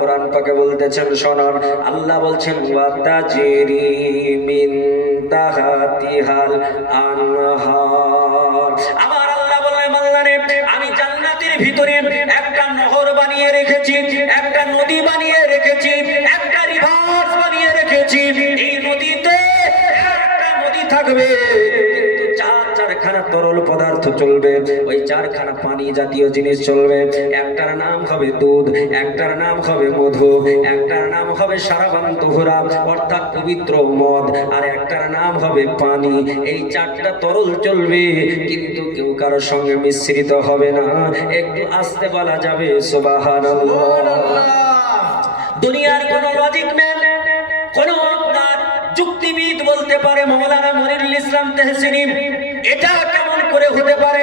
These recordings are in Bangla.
কোরআন পাকে বলতেছেন শুনুন, আল্লাহ বলছেন ওয়া তাজরি মিন তাহতিহাল আনহার। আমার আল্লাহ বলে বান্দারে আমি জান্নাতের ভিতরে একটা নহর বানিয়ে রেখেছি, একটা নদী বানিয়ে রেখেছি, একটা রিভার বানিয়ে রেখেছি। এই নদীতে একটা নদী থাকবে কিন্তু চারখানা তরল পদার্থ চলবে, ওই চারখানা পানি জাতীয় জিনিস চলবে। একটার নাম হবে দুধ, একটার নাম হবে মধু, একটার নাম হবে সারাবান তুহরা অর্থাৎ পবিত্র মদ, আর একটার নাম হবে পানি। এই চারটা তরল চলবে কিন্তু কেউ কারোর সঙ্গে মিশ্রিত হবে না। একটু আস্তে বলা যাবে সুবহানাল্লাহ। দুনিয়ার কোন লজিক ম্যান, কোন যুক্তিবিদ বলতে পারে মাওলানা মনিরুল ইসলাম তেহসিনি এটা কেমন করে হতে পারে?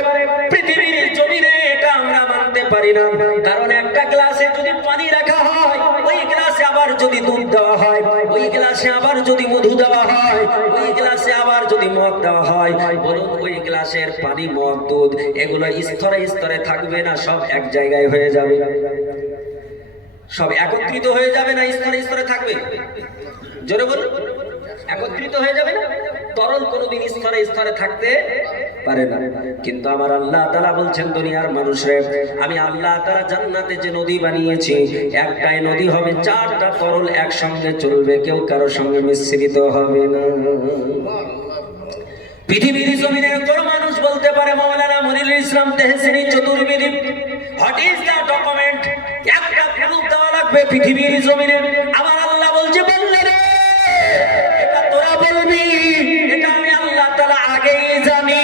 পৃথিবীর জমিনে এটা আমরা মানতে পারি না। কারণ একটা গ্লাসে যদি পানি রাখা হয়, ওই গ্লাসে আবার যদি দুধ দেওয়া হয়, ওই গ্লাসে আবার যদি মধু দেওয়া হয়, ওই গ্লাসে আবার যদি মদ দেওয়া হয়, বলুন ওই গ্লাসের পানি, মদ, দুধ এগুলো স্তরে স্তরে থাকবে না সব এক জায়গায় হয়ে যাবে? সব একত্রিত হয়ে যাবে না স্তরে স্তরে থাকবে? জোরে বলুন, একত্রিত হয়ে যাবে না? তরল কোনদিন স্তরে স্তরে থাকতে পারে না। কিন্তু আমার আল্লাহ তাআলা বলছেন দুনিয়ার মানুষরে আমি আল্লাহ তাআলা জান্নাতে যে নদী বানিয়েছি, একটাই নদী হবে, চারটা তরল একসঙ্গে চলবে, কেউ কারোর সঙ্গে মিশ্রিত হবে না। পৃথিবীর জমিনের কোন মানুষ বলতে পারে Maulana Monirul Islam Tehsini Chaturvedi what is the document? একটা প্রুফ দেওয়া লাগবে পৃথিবীর জমিনে। আমার আল্লাহ বলছে বান্দারে এটা তোরা বলবি, এটা আমি আল্লাহ তাআলা আগেই জানি।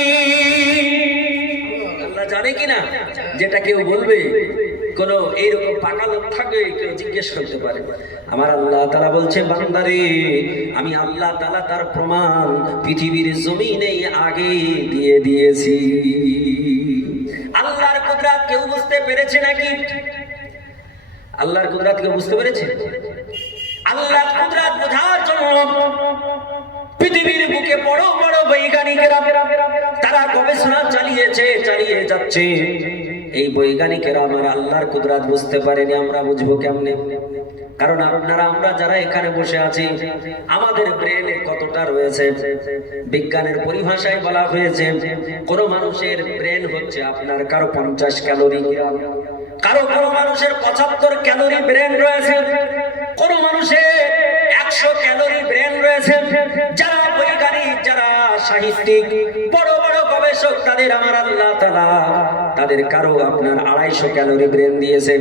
আল্লাহ জানে কিনা যেটা কেউ বলবে? কোন এইরকম পাকা লোক থাকবে কেউ জিজ্ঞেস করতে পারে? আমার আল্লাহ তাআলা বলছে বান্দারে আমি আল্লাহ তাআলা তার প্রমাণ পৃথিবীর জমিনে আগে দিয়ে দিয়েছি। আল্লাহর কুদরত কেউ বুঝতে পেরেছে নাকি? আল্লাহর কুদরত কেউ বুঝতে পেরেছে? আল্লাহর কুদরত বোঝার জন্য পৃথিবীর বুকে বড় বড় বৈজ্ঞানিকেরা তারা গবেষণা চালিয়ে যাচ্ছে। এই বৈজ্ঞানিকেরা আমার আল্লাহর কুদরত বুঝতে পারেনি, আমরা বুঝবো কেমনে? কারণ আপনারা আমরা যারা এখানে বসে আছি আমাদের ব্রেনে কতটা রয়েছে? বিজ্ঞানের পরিভাষায় বলা হয়েছে কোন মানুষের ব্রেন হচ্ছে আপনার কারো 50 ক্যালোরি, কারো মানুষের 75 ক্যালোরি ব্রেন রয়েছে, কোন মানুষের 100 ক্যালোরি ব্রেন রয়েছে। যারা বৈজ্ঞানিক, যারা সাহিত্যিক, বড় বড় গবেষক তাদের আমার আল্লাহ তাআলা তাদের কারো আপনার 250 ক্যালোরি ব্রেন দিয়েছে,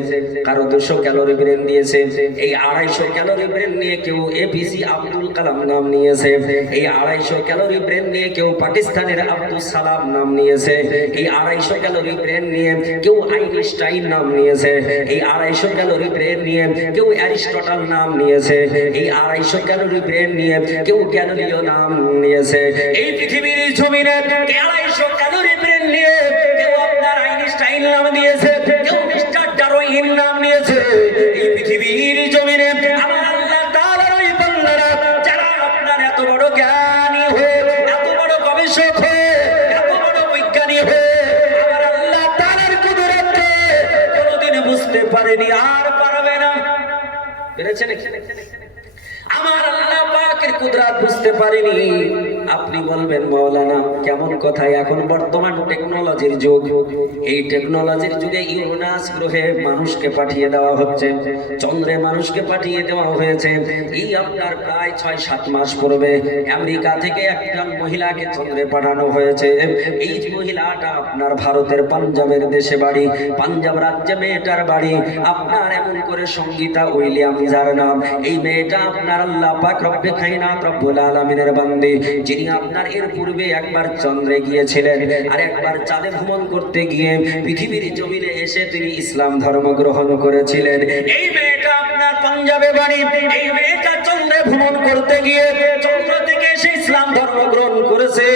কারো 200 ক্যালোরি ব্রেন দিয়েছে। এই 250 ক্যালোরি ব্রেন নিয়ে কেউ এপিসি আব্দুল কালাম নাম নিয়েছে, এই 250 ক্যালোরি ব্রেন নিয়ে কেউ পাকিস্তানের আব্দুল সালাম নাম নিয়েছে, এই 250 ক্যালোরি ব্রেন নিয়ে কেউ আইনস্টাইন নাম নিয়েছে, এই 250 ক্যালোরি ব্রেন নিয়ে কেউ অ্যারিস্টটল নাম নিয়েছে, এই 250 ক্যালোরি ব্রেন নিয়ে কেউ গ্যালিলিও নাম নিয়েছে। এই পৃথিবীর জমিনে 250 ক্যালোরি ব্রেন নিয়ে কেউ আপনার আইনস্টাইন নাম দিয়েছে, কেউ মিস্টার ডারউইন নাম নিয়েছে। এই পৃথিবীর জমিনে আমার আল্লাহ তাআলার ওই বান্দারা যারা আপনার এত বড় জ্ঞানী হয়ে, এত বড় গবেষক হয়ে, এত বড় বৈজ্ঞানিক হয়ে আমার আল্লাহ তাআলার কুদরতকে কোনোদিন বুঝতে পারেনি, আর পারবে না। পেরেছেন? আমার আল্লাহ পাকের কুদরত বুঝতে পারেনি। আপনি বলবেন মাওলানা কেমন কথা? এখন বর্তমান টেকনোলজির যুগ, এই টেকনোলজির যুগে ইউরেনাস গ্রহে মানুষকে পাঠিয়ে দেওয়া হচ্ছে, চন্দ্রে মানুষকে পাঠিয়ে দেওয়া হয়েছে। এই আপনার প্রায় 6-7 মাস পূর্বে আমেরিকা থেকে একজন মহিলাকে চন্দ্রে পাঠানো হয়েছে। এই মহিলাটা আপনার ভারতের পাঞ্জাবের দেশে বাড়ি, পাঞ্জাব রাজ্যে মেয়েটার বাড়ি। আপনার এমন করে সঙ্গীতা উইলিয়ামস যার নাম, এই মেয়েটা আপনার আল্লাহ পাক রব্বে কায়নাত রব্বুল আলামিনের বান্দি, যিনি আপনার এর পূর্বে একবার চন্দ্রে গিয়েছিলেন আর একবার চাঁদে ভ্রমণ করতে গিয়ে পৃথিবীর জমিনে এসে তিনি ইসলাম ধর্ম গ্রহণ করেছিলেন। এই মেয়েটা আপনার পাঞ্জাবে বাড়ি, এই মেয়েটা চন্দ্রে ভ্রমণ করতে গিয়ে চন্দ্র থেকে এসে ইসলাম ধর্ম গ্রহণ করেছে।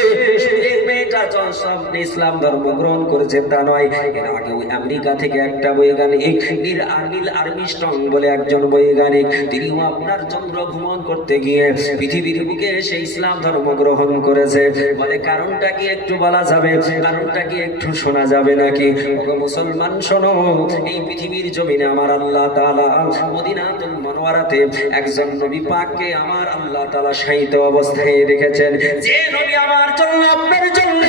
এই মেয়েটা আপনি ইসলাম ধর্ম গ্রহণ করেছেন তা নয়, এর আগে ওই আমেরিকা থেকে একটা বৈজ্ঞানিক নীল আর্মস্ট্রং বলে একজন বৈজ্ঞানিক, তিনিও আপনার চন্দ্র ভ্রমণ করতে গিয়ে পৃথিবীর বুকে এসে ইসলাম ধর্ম গ্রহণ করেছে। বলে কারণটা কি একটু বলা যাবে? কারণটা কি একটু শোনা যাবে নাকি? ওগো মুসলমান শোনো, এই পৃথিবীর জমিনে আমার আল্লাহ তাআলা মদিনাতুল মুনাওয়ারাতে একজন নবী পাককে আমার আল্লাহ তাআলা শায়িত অবস্থায় রেখেছেন, যে নবী আমার জন্য আপনার জন্য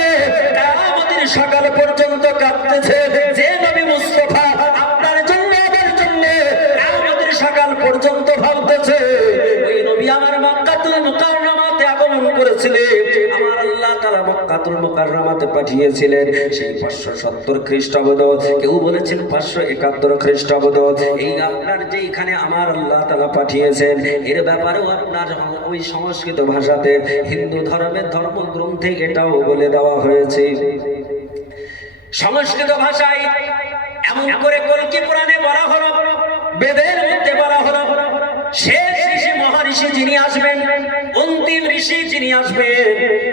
কিয়ামতের সকাল পর্যন্ত কাঁদতেছে, যে নবী মুস্তাফা আপনার জন্য আমার জন্য কিয়ামতের সকাল পর্যন্ত ভাবতেছে, ওই নবী আমার মক্কাতুল মুকাররমাতে আগমন করেছিলেন, আমার আল্লাহ তাআলা মক্কাতুল মুকাররমাতে পাঠিয়েছিলেন সেই 570 খ্রিস্টাব্দ, কেউ বলেছেন 571 খ্রিস্টাব্দ। এই আপনার যেখানে আমার আল্লাহ তাআলা পাঠিয়েছেন, এর ব্যাপারেও আপনার ওই সংস্কৃত ভাষাতে হিন্দু ধর্মের ধর্মগ্রন্থে এটাও বলে দেওয়া হয়েছে। সংস্কৃত ভাষায় এমন করে কল্কি পুরাণে বলা হলো, বেদের মধ্যে বলা হলো, শেষ ঋষি মহারিষি যিনি আসবেন, অন্তিম ঋষি যিনি আসবেন,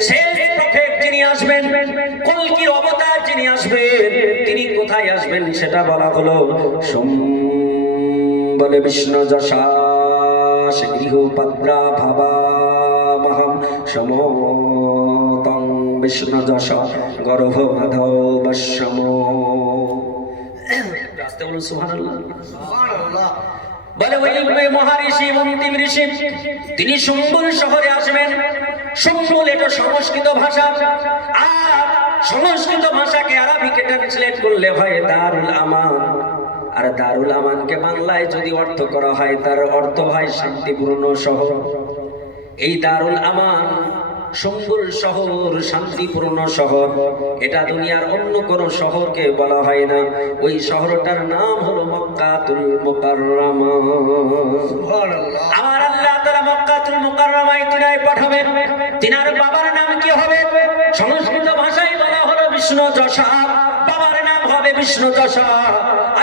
শেষ প্রফেট যিনি আসবেন, কল্কির অবতার যিনি আসবেন, তিনি কোথায় আসবেন সেটা বলা হলো। বলে বিষ্ণু যশাস গৃহপদ্রা ভাবা মহম সমতং বিষ্ণু যশ গর্ভ মাধব বশ্যম। আস্তে বলুন সুবহানাল্লাহ। বলে ওই মহারিষি অন্তিম ঋষি তিনি সম্বল শহরে আসবেন। সম্বল এটা সংস্কৃত ভাষা, আর সংস্কৃত ভাষাকে আরবিকে ট্রান্সলেট করলে হয় দারুল আমান, আর দারুল আমানকে বাংলায় যদি অর্থ করা হয় তার অর্থ হয় শান্তিপূর্ণ শহর। এই দারুল আমান সম্বল শহর, শান্তিপূর্ণ শহর, এটা দুনিয়ার অন্য কোন শহরকে বলা হয় না। ওই শহরটার নাম হলো মক্কাতুল মুকাররমা। সুবহানাল্লাহ। আমার আল্লাহ তাআলা মক্কাতুল মুকাররমায় তিনায় পাঠাবেন। তিনার বাবার নাম কি হবে? সংস্কৃত ভাষায় বলা হলো বিষ্ণু যশা, বাবার নাম হবে বিষ্ণু যশা।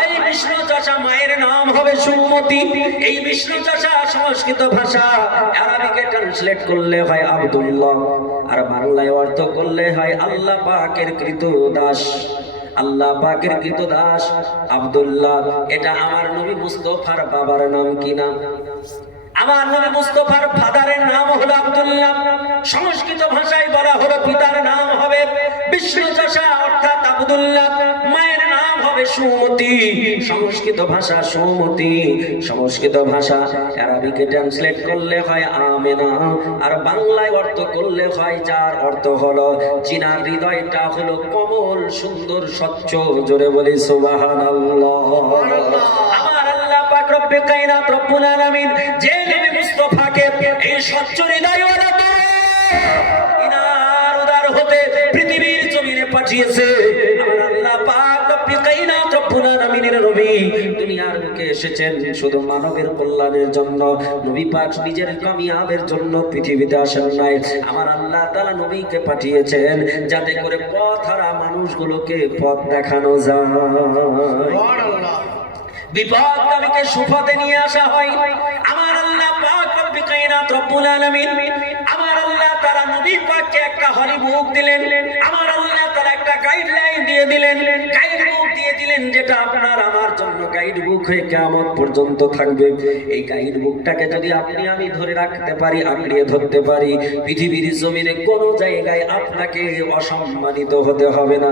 এই বিষ্ণু যশা মায়ের নাম হবে সুমতি। এই বিষ্ণু যশা সংস্কৃত ভাষা, আরবিকে ট্রান্সলেট করলে হয় আব্দুল্লাহ, আর বাংলায় অর্থ করলে হয় আল্লাহ পাকের কৃত দাস। আল্লাহ পাকের কৃত দাস আব্দুল্লাহ, এটা আমার নবী মুস্তাফার বাবার নাম কি না? আমার নবী মুস্তাফার ফাদারের নাম হলো আব্দুল্লাহ। সংস্কৃত ভাষায় বলা হলো পিতার নাম হবে বিষ্ণু যশা অর্থাৎ আব্দুল্লাহ, মায়ের নাম হবে সুমতি। সংস্কৃত ভাষা সুমতি, সংস্কৃত ভাষা আরবিকে ট্রান্সলেট করলে হয় আমেনা, আর বাংলায় অর্থ করলে হয় যার অর্থ হলো জিনার হৃদয়টা হলো কোমল সুন্দর স্বচ্ছ। জোরে বলি সুবহানাল্লাহ। আমার আল্লাহ পাক রব্বে কায়নাত রব্বুল আলামিন যে নবী মুস্তাফাকে এই স্বচ্ছ হৃদয়ওয়ালা ইনার উদার হতে পৃথিবীর জমিনে পাঠিয়েছে, আমার আল্লাহ পাক রব্বে কায়নাত রব্বুল আলামিনের নবী দুনিয়ার বুকে এসেছেন শুধু মানবের কল্যাণের জন্য। নবী পাক নিজের কামিয়াবের জন্য পৃথিবীতে আসেন নাই। আমার আল্লাহ তাআলা নবীকে পাঠিয়েছেন যাতে করে পথহারা মানুষগুলোকে পথ দেখানো যায়। সুবহানাল্লাহ। বিপদগামীকে সুপথে নিয়ে আসা হয়। আমার আল্লাহ পাক রব্বে কায়নাত রব্বুল আলামিন আমার আল্লাহ তাআলা নবী পাককে একটা হলি বুক দিলেন। আমার আল্লাহ তাআলা একটা গাইডলাইন দিয়ে দিলেন, গাইড বুক দিয়ে দিলেন, যেটা আপনার আমার জন্য গাইড বুক হয়ে কিয়ামত পর্যন্ত থাকবে। এই গাইড বুকটাকে যদি আপনি আমি ধরে রাখতে পারি, আঁকড়িয়ে ধরতে পারি, পৃথিবীর জমিনে কোনো জায়গায় আপনাকে অসম্মানিত হতে হবে না,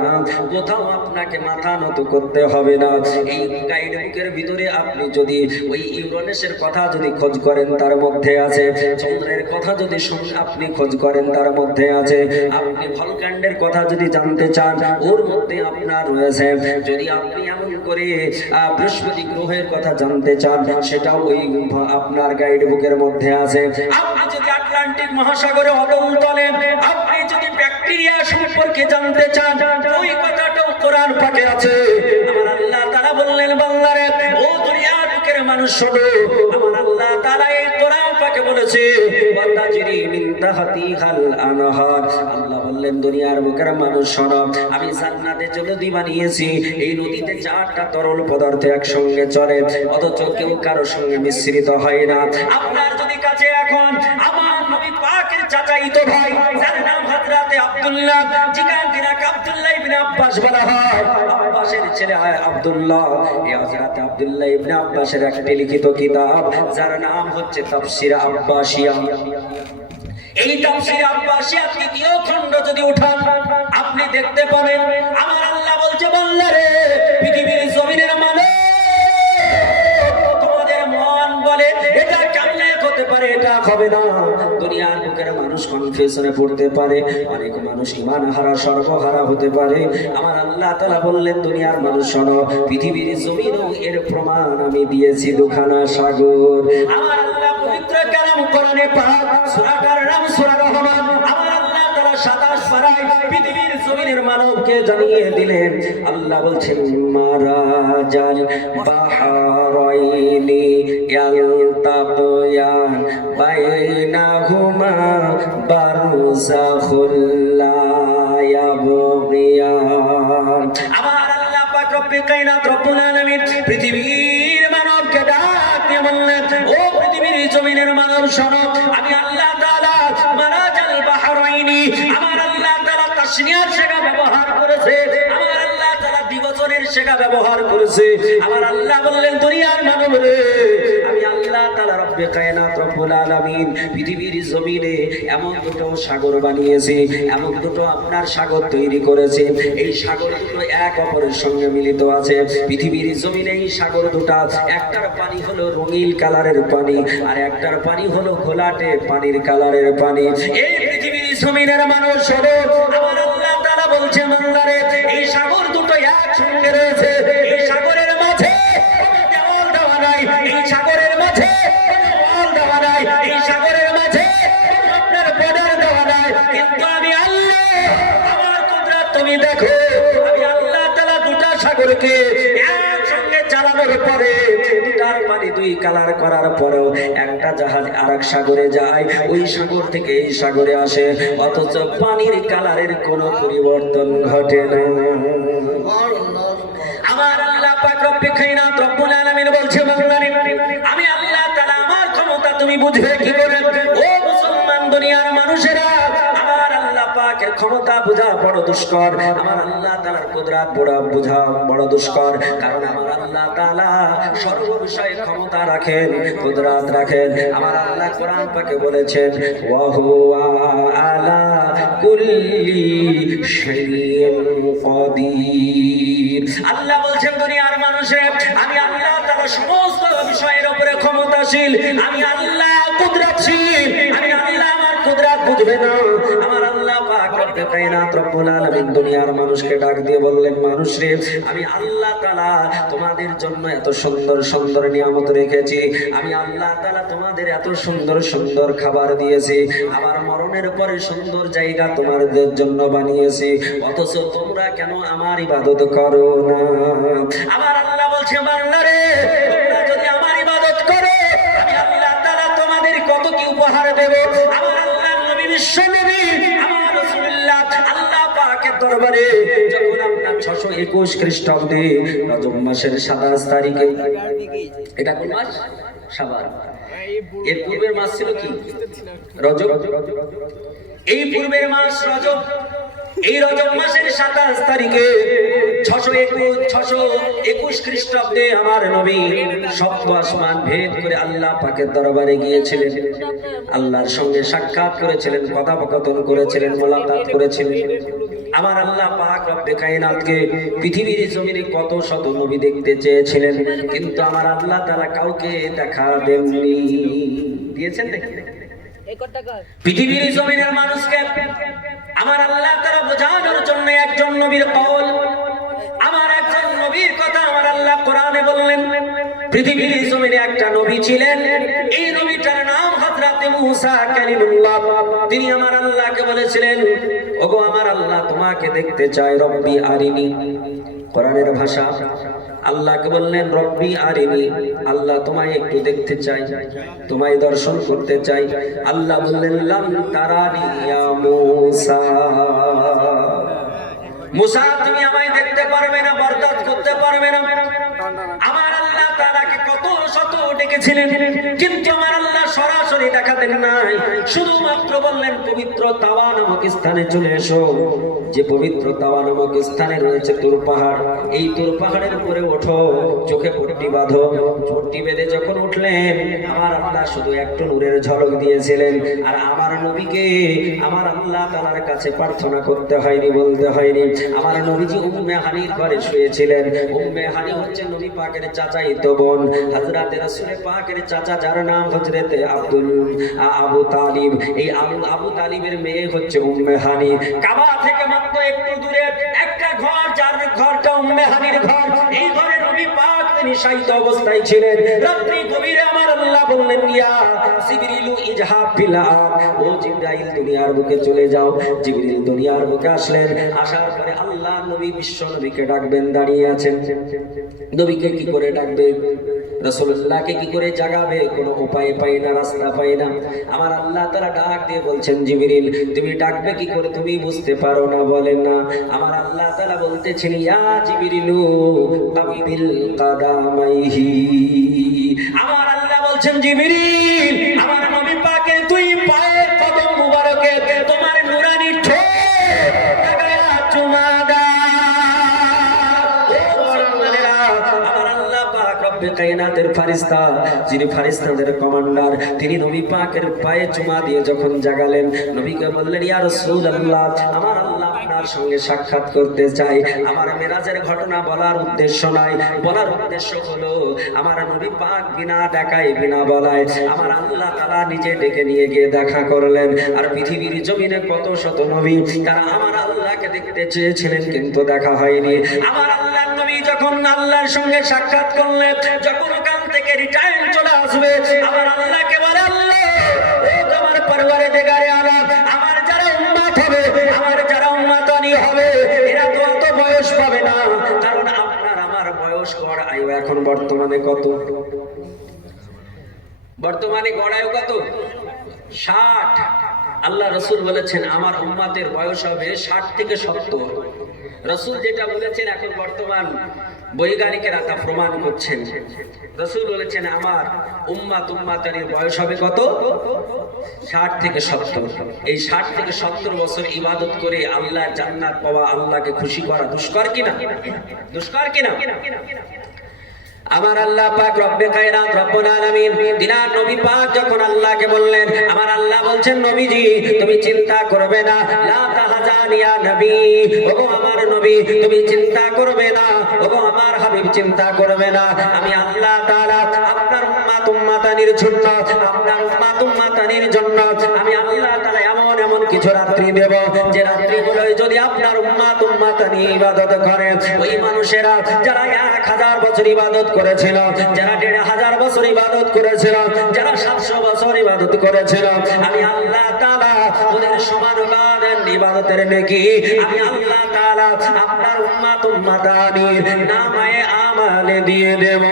কোথাও আপনাকে মাথা নত করতে হবে না। এই গাইড বুকের ভিতরে আপনি যদি ওই ইউরেনাসের কথা যদি খোঁজ করেন তার মধ্যে আছে, চন্দ্রের কথা যদি আপনি খোঁজ করেন তার মধ্যে আছে, আপনি ভলকান্ডের কথা যদি জানতে চান ওর মধ্যে আপনার রয়েছে, যদি আপনি এমন করে বৃহস্পতি গ্রহের কথা জানতে চান সেটাও ওই আপনার গাইড বুকের মধ্যে আছে। আপনি যদি আটলান্টিক মহাসাগরে অতল তলে আপনি যদি ব্যাকটেরিয়া সম্পর্কে জানতে চান ওই কথাটাও কোরআন পাকে আছে। আমার আল্লাহ তাআলা বললেন বান্দারে ও দুনিয়ার বুকের মানুষ শোনো, আমার আল্লাহ তাআলা এই কোরআন পাকে বলেছে ওয়াতাজরি মিন তাহতিহাল আনহার। আল্লাহ বললেন দুনিয়ার বুকের মানুষ শোনো, আমি জান্নাতে যে নদী বানিয়েছি, এই নদীতে চারটা তরল পদার্থ একসঙ্গে চলে, অথচ কেউ কারো সঙ্গে মিশ্রিত হয় না। আপনার যদি কাছে এখন আমার নবী পাকের চাচাইতো ভাই যার নাম হযরতে আব্দুল্লাহ, জিগান দিনা আব্বাস বলা হয়। আব্বাসের ছেলে আব্দুল্লাহ, এই হযরত আব্দুল্লাহ ইবনে আব্বাসের একটি লিখিত কিতাব যার নাম হচ্ছে তাফসীর আব্বাসিয়া। এই তাফসীর আব্বাসিয়া তৃতীয় খণ্ড যদি উঠান আপনি দেখতে পাবেন আমার আল্লাহ বলছে, বান্দারে পৃথিবীর জমিনের মানুষ তোমাদের মন বলে এটা কেমনে হতে পারে, এটা হবে না। দুনিয়ার বুকের মানুষ কনফিউশনে পড়তে পারে, অনেক মানুষ ঈমান হারা সর্বহারা হতে পারে। আমার আল্লাহ তাআলা বললেন, দুনিয়ার মানুষ শোনো, পৃথিবীর জমিনও এর প্রমাণ আমি দিয়েছি দুখানা সাগর। আমার আল্লাহ পবিত্র কালাম কোরআনে পাক সূরাটার নাম সূরা রহমান। আমার আল্লাহ তাআলা 27 পারায় পৃথিবীর জমিনের মানবকে জানিয়ে দিলেন। আল্লাহ বলছেন, মারাজাল বাহরাইনি ইয়ালতাকিয়ান বাইনাহুমা বারযাখুল লা ইয়াবগিয়ান। আমার আল্লাহ পাক রব্বে কায়নাত রব্বুল আলামিন পৃথিবীর মানবকে ডাক দিয়ে বললেন, ও পৃথিবীর জমিনের মানব শোনো, আমি আল্লাহ তাআলা মারাজাল বাহরাইনি, আমার আল্লাহ তাআলা তাসনিয়ার শেখা ব্যবহার করেছে, আমার আল্লাহ তাআলা দ্বিবচনের শেখা ব্যবহার করেছে। আমার আল্লাহ বললেন, দুনিয়ার মানব রে, আমি আল্লাহ তাআলা রব্বে কায়নাত রব্বুল আলামিন পৃথিবীর জমিনে এমন দুটো সাগর বানিয়েছি, এমন দুটো আপনার সাগর তৈরি করেছি। এই সাগর দুটো এক অপরের সঙ্গে মিলিত আছে। পৃথিবীর জমিনে এই সাগর দুটো, একটার পানি হলো রঙিন কালারের পানি, আর একটার পানি হলো ঘোলাটে পানির কালারের পানি। এই পৃথিবীর জমিনের মানুষ হলো, আমার আল্লাহ তাআলা বলছে, বান্দারে এই সাগর দুটো একসঙ্গে রয়েছে। এই সাগরের মাঝে কোনো দেওয়াল দেওয়া নাই, এই সাগরের মাঝে কোনো ওয়াল দেওয়া নাই, এই সাগরের মাঝে কোনো আপনার বর্ডার দেওয়া নাই। কিন্তু আমি আল্লাহ, আমার কুদরত তুমি দেখো, আমি আল্লাহ তাআলা দুটো সাগরকে একসঙ্গে চালানোর পরে দুটার পানি দুই কালার করার পরেও একটা জাহাজ আরেক সাগরে যায়, ওই সাগর থেকে এই সাগরে আসে, অথচ পানির কালারের কোনো পরিবর্তন ঘটে না। আমার আল্লাহ পাক রব্বে কায়নাত রব্বুল আলামিন বলছে, বান্দারে আমি আল্লাহ তাআলা আমার ক্ষমতা তুমি বুঝবে কি করে? ও মুসলমান দুনিয়ার মানুষেরা, আমার আল্লাহ পাকের ক্ষমতা বোঝা বড় দুষ্কর, আমার আল্লাহ তাআলার কুদরত বোঝা বড় দুষ্কর। কারণ আমার আল্লাহ তাআলা সর্ব বিষয়ে ক্ষমতা রাখেন, কুদরত রাখেন। আমার আল্লাহ কোরআন পাকে বলেছেন, ওয়া হুয়া আলা কুল্লি শাইইন কাদির। আল্লাহ বলছেন, দুনিয়ার মানুষে আমি আল্লাহ তাআলা সমস্ত বিষয়ের উপরে ক্ষমতাশীল, আমি আল্লাহ কুদরতশীল, আমি আল্লাহ আমার কুদরত বুঝবে না। আমার আল্লাহ পাক রব্বে কায়নাত রব্বুল আলামিন দুনিয়ার মানুষকে ডাক দিয়ে বললেন, মানুষ রে, আমি আল্লাহ তাআলা তোমাদের জন্য এত সুন্দর সুন্দর নিয়ামত রেখেছি, আমি আল্লাহ তাআলা তোমাদের এত সুন্দর সুন্দর খাবার দিয়েছি, আমার মরণের পরে সুন্দর জায়গা তোমাদের জন্য বানিয়েছি, অথচ তোমরা কেন আমার ইবাদত করো না? আমার আল্লাহ বলছে, বান্দারে তোমরা যদি আমার ইবাদত করো, আমি আল্লাহ তাআলা তোমাদের কত কি উপহার দেব। আমার আল্লাহ নবী বিশ্ব নবী আমার রাসূলুল্লাহ আল্লাহ পাকের দরবারে যখন আপনার 621 খ্রিস্টাব্দে রজব মাসের 27 তারিখে, এটা কোন মাস? শাবান। এর পূর্বের মাস ছিল কি? রজব। এই পূর্বের মাস রজব। এই রজব মাসের 27 তারিখে 621 খ্রিস্টাব্দে আমার নবী সপ্ত আসমান ভেদ করে আল্লাহ পাকের দরবারে গিয়েছিলেন, আল্লাহর সঙ্গে সাক্ষাৎ করেছিলেন, কথোপকথন করেছিলেন, মোলাকাত করেছিলেন। আমার আল্লাহ পাক রব্বে কায়নাতকে পৃথিবীর জমিনে কত শত নবী দেখতে চেয়েছিলেন, কিন্তু আমার আল্লাহ তাআলা কাউকে দেখা দেননি। দিয়েছেন নাকি? পৃথিবীর জমিনের মানুষকে আমার আল্লাহ তাআলা বোঝানোর জন্য একজন নবীর কওল, আমার একজন নবীর কথা আমার আল্লাহ কোরআনে বললেন। পৃথিবীর জমিনে একটা নবী ছিলেন, এই নবীটার নাম হযরত মূসা কালিমুল্লাহ। তিনি আমার আল্লাহকে বলেছিলেন, ওগো আমার আল্লাহ, তোমাকে দেখতে চাই, রব্বি আরিনি। কোরআনের ভাষা। আল্লাহকে বললেন, রব্বি আরিনি, আল্লাহ তোমায় একটু দেখতে চাই, তোমায় দর্শন করতে চাই। আল্লাহ বললেন, লাম তারানি ইয়া মূসা, মূসা তুমি আমায় দেখতে পারবে না, বরদাস্ত করতে পারবে না। আমার আল্লাহ তাআলাকে কত শত ডেকেছিলেন, কিন্তু আমার আল্লাহ সরাসরি দেখাতেন নাই, শুধুমাত্র বললেন পবিত্র তাওয়া নামক স্থানে চলে এসো। যে পবিত্র তাওয়া নামক স্থানে রয়েছে তুর পাহাড়, এই তুর পাহাড়ের উপরে ওঠো, চোখে পট্টি বাঁধো। পট্টি বেঁধে যখন উঠলেন, আমার আল্লাহ শুধু একটু নূরের ঝলক দিয়েছিলেন, আর আমার নবীকে আমার আল্লাহ তাআলার কাছে প্রার্থনা করতে হয়নি, বলতে হয়নি। আমার নবীজি উম্মে হানির ঘরে শুয়েছিলেন। উম্মে হানি হচ্ছে নবী পাকের চাচাইতো বোন, হযরত রাসূল পাকের চাচা, যার নাম হযরত আবু তালিব। এই আবু তালিবের মেয়ে হচ্ছে উম্মে হানি। কাবা থেকে মাত্র একটু দূরে একটা ঘর, যার ঘরটা উম্মে হানির ঘর। এই ঘরে নবী পাক তিনি শায়িত অবস্থায় ছিলেন। রাত্রি গভীরে আমার আল্লাহ বললেন, ইয়া জিবরিলু ইজহাব ফিল আরদ, ও জিবরাইল দুনিয়ার বুকে চলে যাও। জিবরিল দুনিয়ার বুকে আসলেন, আসার পরে আল্লাহ নবী বিশ্ব নবীকে ডাকবেন, দাঁড়িয়ে আছেন। নবীকে কি করে ডাকবে, রাসূলুল্লাহকে কি করে জাগাবে, কোনো উপায় পাই না, রাস্তা পাই না। আমার আল্লাহ তাআলা ডাক দিয়ে বলছেন, জিবরিল তুমি ডাকবে কি করে, তুমি বুঝতে পারো না, বলেন না। আমার আল্লাহ তাআলা বলতেছেন, ইয়া জিবরিলু কাবিল কাদামাইহি। আমার আল্লাহ বলছেন, জিবরিল আমার নবী পাকের দুই পায়ের কদম মুবারকে তোমার নুরানি ঠোঁট লাগায়া চুমা দাও। আমার আল্লাহ পাক রব্বে কায়নাতের ফেরেশতা, যিনি ফেরেশতাদের কমান্ডার, তিনি নবী পাকের পায়ে চুমা দিয়ে যখন জাগালেন, নবীকে বললেন, ইয়া রাসূলুল্লাহ আমার আল্লাহ আপনার সঙ্গে সাক্ষাৎ করতে চাই। আমার মেরাজের ঘটনা বলার উদ্দেশ্য নাই, বলার উদ্দেশ্য হলো আমার নবী পাক বিনা ডাকায় বিনা বলায় আমার আল্লাহ তাআলা নিজে ডেকে নিয়ে গিয়ে দেখা করলেন। আর পৃথিবীর জমিনে কত শত নবী তারা আমার আল্লাহকে দেখতে চেয়েছিলেন, কিন্তু দেখা হয়নি। আমার আল্লাহর নবী যখন আল্লাহর সঙ্গে সাক্ষাৎ করলেন, যখন ওখান থেকে রিটার্ন চলে আসবে, আমার আল্লাহকে বলে, আল্লাহ আমার পরওয়ারদিগারে আলম, আমার যারা উম্মত হবে, আমার যারা উম্মতানি হবে, এরা তো অত বয়স পাবে না, কারণ আপনার আমার বয়স গড় আয়ু এখন বর্তমানে কত? বর্তমানে গড় আয়ু কত? 60। আল্লাহ রাসূল বলেছেন আমার উম্মতের বয়স হবে 60 থেকে 70। রাসূল যেটা বলেছেন এখন বর্তমান বৈজ্ঞানিকেরা তা প্রমাণ করছেন। রাসূল বলেছেন আমার উম্মতানির বয়স হবে কত? 60 থেকে 70। এই 60 থেকে 70 বছর ইবাদত করে আল্লাহর জান্নাত পাওয়া, আল্লাহকে খুশি করা দুষ্কর কিনা? দুষ্কর কিনা? আমার আল্লাহ পাক রব্বে কায়নাত রব্বুল আলামিন দিনার নবী পাক যখন আল্লাহকে বললেন, আমার আল্লাহ বলছেন, নবীজি তুমি চিন্তা করবে না, লা তাহজান ইয়া নবী, ওগো আমার নবী তুমি চিন্তা করবে না, ওগো আমার হাবিব চিন্তা করবে না। আমি আল্লাহ তাআলা আপনার উম্মতানির জন্য, আপনার উম্মতানির জন্য আমি আল্লাহ তাআলা এমন কিছু রাত্রি দেব, যে রাত্রিগুলোয় যদি আপনার উম্মতানি ইবাদত করে, ওই মানুষেরা যারা 1000 বছর ইবাদত করেছিল, যারা 1500 বছর ইবাদত করেছিল, যারা 700 বছর ইবাদত করেছিল, আমি আল্লাহ তাআলা ওদের সমান ইবাদতের নেকি আমি আল্লাহ তাআলা আপনার উম্মতানির নামায়ে আমালে দিয়ে দেব।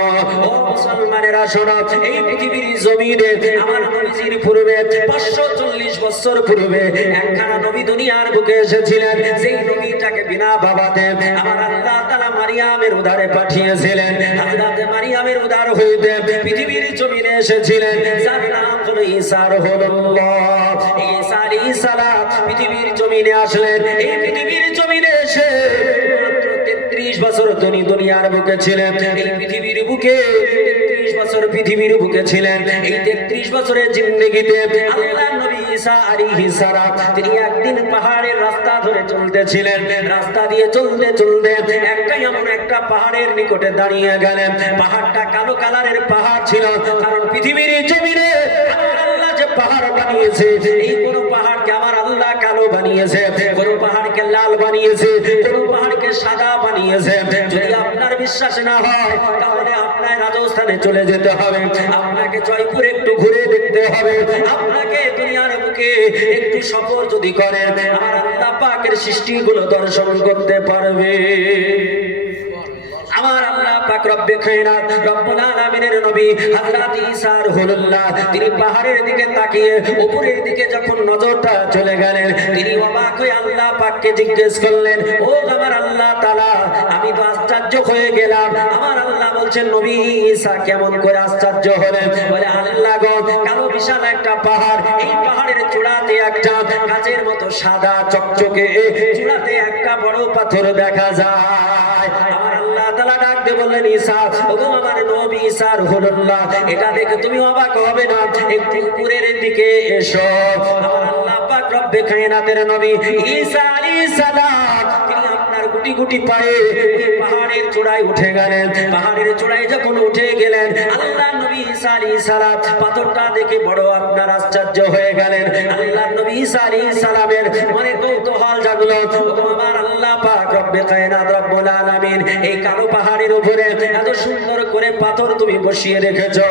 ও মুসলমানেরা শোনো, এই পৃথিবীর জমিনে আমার নবীজির পূর্বে 540 বছর পূর্বে একখানা নবী দুনিয়ার বুকে এসেছিলেন। সেই নবীটাকে বিনা বাবাতে আমার আল্লাহ তাআলা মারিয়ামের উদারে পাঠিয়েছিলেন। হযরত মারিয়ামের উদার হইতে পৃথিবীর জমিনে এসেছিলেন, যার নাম হলো ঈসা রুহুল্লাহ। ঈসা আলাইহিস সালাম পৃথিবীর জমিনে আসলেন। এই পৃথিবীর জমিনে এসে মাত্র 33 বছর দুনিয়ার বুকে ছিলেন। এই পৃথিবীর বুকে 33 বছর পৃথিবীর বুকে ছিলেন। এই 33 বছরের জিন্দেগিতে আল্লাহর নবী ঈসা আলাইহিস সালাম তিনি একদিন পাহাড়ের রাস্তা ধরে চলতেছিলেন। রাস্তা দিয়ে চলতে চলতে একটা পাহাড়ের নিকটে দাঁড়িয়ে গেলেন। পাহাড়টা কালো কালারের পাহাড় ছিল, কারণ পৃথিবীর জমিনে আমার আল্লাহ যে পাহাড় বানিয়েছে, এই কোন পাহাড়কে আমার আল্লাহ কালো বানিয়েছে, কোন পাহাড়কে লাল বানিয়েছে, কোন পাহাড়কে সাদা বানিয়েছে। যদি আপনার বিশ্বাস না হয় তাহলে আপনার রাজস্থানে চলে যেতে হবে, আপনাকে জয়পুর একটু ঘুরে দেখতে হবে, আপনাকে দুনিয়ার বুকে একটু সফর যদি করেন আমার আল্লাহ পাকের সৃষ্টিগুলো দর্শন করতে পারবে। আমার আল্লাহ পাক রব্বে কায়নাত রব্বুল আলামিনের নবী হযরত ঈসা রুহুল্লাহ তিনি পাহাড়ের দিকে তাকিয়ে উপরের দিকে যখন নজরটা চলে গেলেন, তিনি অবাক হয়ে আল্লাহ পাককে জিজ্ঞেস করলেন, ও আমার আল্লাহ তাআলা আমি আমি তো আশ্চর্য হয়ে গেলাম। আমার আল্লাহ বলছেন নবী ঈসা কেমন করে আশ্চর্য হলেন? বলে আল্লাহ গো, কালো বিশাল একটা পাহাড়, এই পাহাড়ের চূড়াতে একটা কাচের মতো সাদা চকচকে চূড়াতে একটা বড় পাথর দেখা যায়। আমার আল্লাহ তাআলা ডাক দিয়ে বললেন ঈসা, ওগো আমার নবী ঈসা রুহুল্লাহ, এটা দেখে তুমি অবাক হবে না, একটু উপরের দিকে এসো। আমার আল্লাহ পাক রব্বে কায়নাতের নবী ঈসা আলাইহিস সালাম তিনি আপনার গুটি গুটি পায়ে ওই পাহাড়ের চূড়ায় উঠে গেলেন। পাহাড়ের চূড়ায় যখন উঠে গেলেন, আল্লাহ নবী ঈসা আলাইহিস সালাম পাথরটা দেখে বড় আপনার আশ্চর্য হয়ে গেলেন। আল্লাহ নবী ঈসা আলাইহিস সালামের মনে কৌতূহল জাগলো, আমার আল্লাহ পাক রব্বে কায়নাত রব্বুল আলামিন এই কালো পাহাড়ের উপরে এত সুন্দর করে পাথর তুমি বসিয়ে রেখেছো,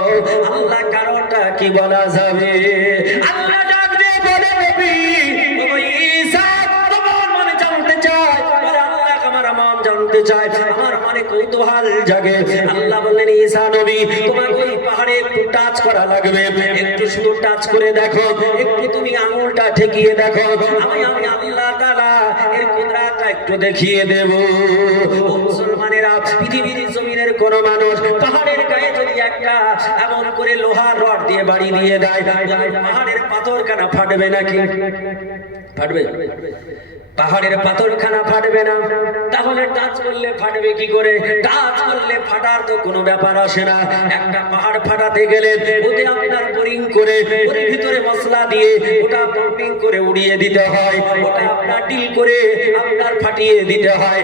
আল্লাহ কারণটা কি বলা যাবে? আল্লাহ ডাক দিয়ে বলে নবী ও ঈসা, তোমার মনে জানতে চায়? বলে আল্লাহ আমার মন জানতে চায়, আমার মনে কৌতূহল জাগে। আল্লাহ বললেন ঈসা নবী, তোমাকে ওই পাহাড়ে একটু টাচ করা লাগবে, একটু শুধু টাচ করে দেখো, একটু তুমি আঙুলটা ঠেকিয়ে দেখো, আমি আল্লাহ তাআলা এর কুদরতটা একটু দেখিয়ে দেব। ও মুসলমানেরা, পৃথিবীর জমিনের কোন মানুষ পাহাড়ের গায়ে যদি একটা এমন করে লোহার রড দিয়ে বাড়ি দিয়ে দেয়, পাহাড়ের পাথরখানা ফাটবে নাকি? ফাটবে? পাহাড়ের পাথরখানা ফাটবে না, তাহলে টাচ করলে ফাটবে কি করে? টাচ করলে ফাটার তো কোনো ব্যাপার আসে না। একটা পাহাড় ফাটাতে গেলে ওতে আপনার বোরিং করে ওর ভিতরে মশলা দিয়ে ওটা পাম্পিং করে উড়িয়ে দিতে হয়, ওটা আপনার ডিল করে আপনার ফাটিয়ে দিতে হয়।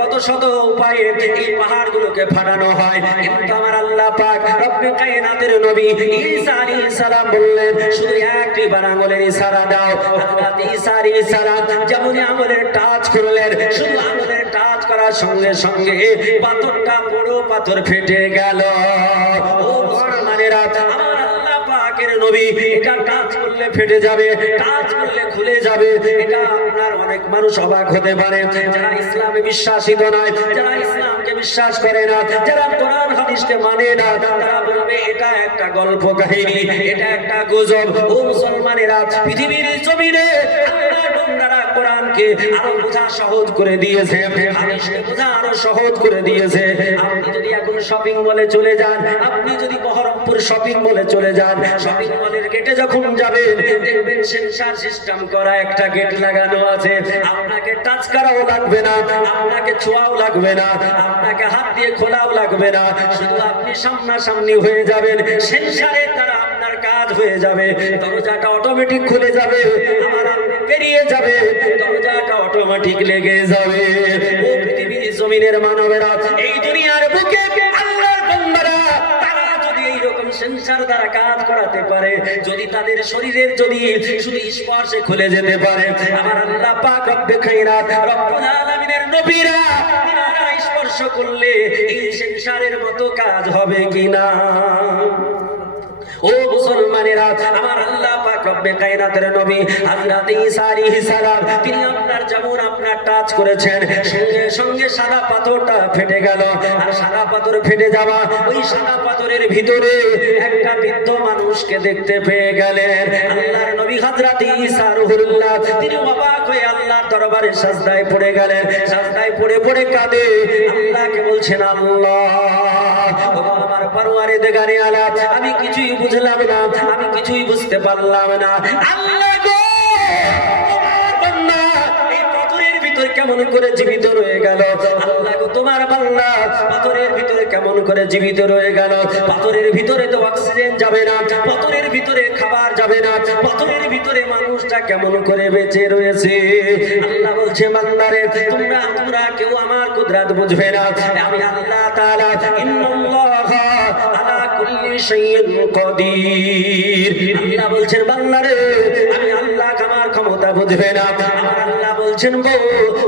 কত শত উপায়ে এই পাহাড়গুলোকে ফাটানো হয়। কিন্তু আমার আল্লাহ পাক রব্বে কায়নাতের নবী ঈসা আলাইহিস সালাম বললেন, শুধু একটি বার আঙ্গুলের ইশারা দাও। হযরত ঈসা আলাইহিস সালাম যেমনি আঙ্গুলের টাচ করলেন, শুধু আঙ্গুলের টাচ করার সঙ্গে সঙ্গে পাথরটা বড় পাথর ফেটে গেল। ও মুসলমানেরা, আমার আল্লাহ পাকের নবী এটা টাচ করলে ফেটে যাবে, টাচ করলে খুলে যাবে, এটা আপনার অনেক মানুষ অবাক হতে পারে। যারা ইসলামে বিশ্বাসিত নয়, যারা ইসলামকে বিশ্বাস করে না, যারা কোরআন হাদিসকে মানে না, তারা বলবে এটা একটা গল্প কাহিনী, এটা একটা গুজব। ও মুসলমানেরা, পৃথিবীর জমিনে আল্লাহ বান্দারা কোরআনকে আরো বোঝা সহজ করে দিয়েছে, হাদিসকে বোঝা আরো সহজ করে দিয়েছে। আপনি যদি এখন শপিং মলে চলে যান, আপনি যদি বহরমপুর শপিং মলে চলে যান, শপিং মলের গেটে যখন যাবেন দেখবেন সেন্সর সিস্টেম করা একটা গেট লাগানো আছে। আপনাকে টাচ করাও লাগবে না, আপনাকে ছোঁয়াও লাগবে না, আপনাকে হাত দিয়ে খোলাও লাগবে না, শুধু আপনি সামনাসামনি হয়ে যাবেন, সেন্সরের দ্বারা আপনার কাজ হয়ে যাবে, দরজাটা অটোমেটিক খুলে যাবে, আমার আপনি বেরিয়ে যাবে, দরজাটা অটোমেটিক লেগে যাবে। ও পৃথিবীর জমিনের মানবেরা, এই দুনিয়ার বুকে আল্লাহর বান্দারা তারা যদি এইরকম সেন্সর দ্বারা কাজ করাতে পারে, যদি তাদের শরীরের যদি শুধু স্পর্শে খুলে যেতে পারে, আমার আল্লাহ পাক রব্বে কায়নাত রব্বুল আলামিনের নবীরা তারা স্পর্শ করলে এই সেন্সরের মতো কাজ হবে কিনা? ও মুসলমানেরা, আমার আল্লাহ পাক রব্বে কায়নাতের নবী হযরত ঈসা আলাইহিস সালাম তিনি আপনার যেমন আপনার টাচ করেছেন, সঙ্গে সঙ্গে সাদা পাথরটা ফেটে গেল। আর সাদা পাথর ফেটে যাওয়া, ওই সাদা পাথরের ভিতরে একটা বৃদ্ধ মানুষকে দেখতে পেয়ে গেলেন। আল্লাহর নবী হযরত ঈসা রুহুল্লাহ তিনি অবাক হয়ে আল্লাহর দরবারে সাজদায় পড়ে গেলেন। সাজদায় পড়ে পড়ে কাঁদে, আল্লাহকে বলছেন, আল্লাহ ও আমার পরওয়ারদিগারে আলাম, আমি কিছুই বুঝলাম না, আমি কিছুই বুঝতে পারলাম না। আল্লাহ গো, তোমার বান্দা এই পাথরের ভিতর কেমন করে জীবিত রয়ে গেল? আল্লাহ গো, তোমার বান্দা পাথরের ভিতরে কেমন করে জীবিত রয়ে গেল? পাথরের ভিতরে তো অক্সিজেন যাবে না, পাথরের ভিতরে খাবার যাবে না, পাথরের ভিতরে মানুষটা কেমন করে বেঁচে রয়েছে? আল্লাহ বলছে, বান্দারে তোমরা কেউ আমার কুদরত বুঝবে না, আমি আল্লাহ তাআলা ইন্নাল্লাহা আলা কুল্লি শাইইন কাদির। আল্লাহ বলছেন, বান্দারে আমি আল্লাহ আমার ক্ষমতা বুঝবে না। আমার আল্লাহ বলছেন, গো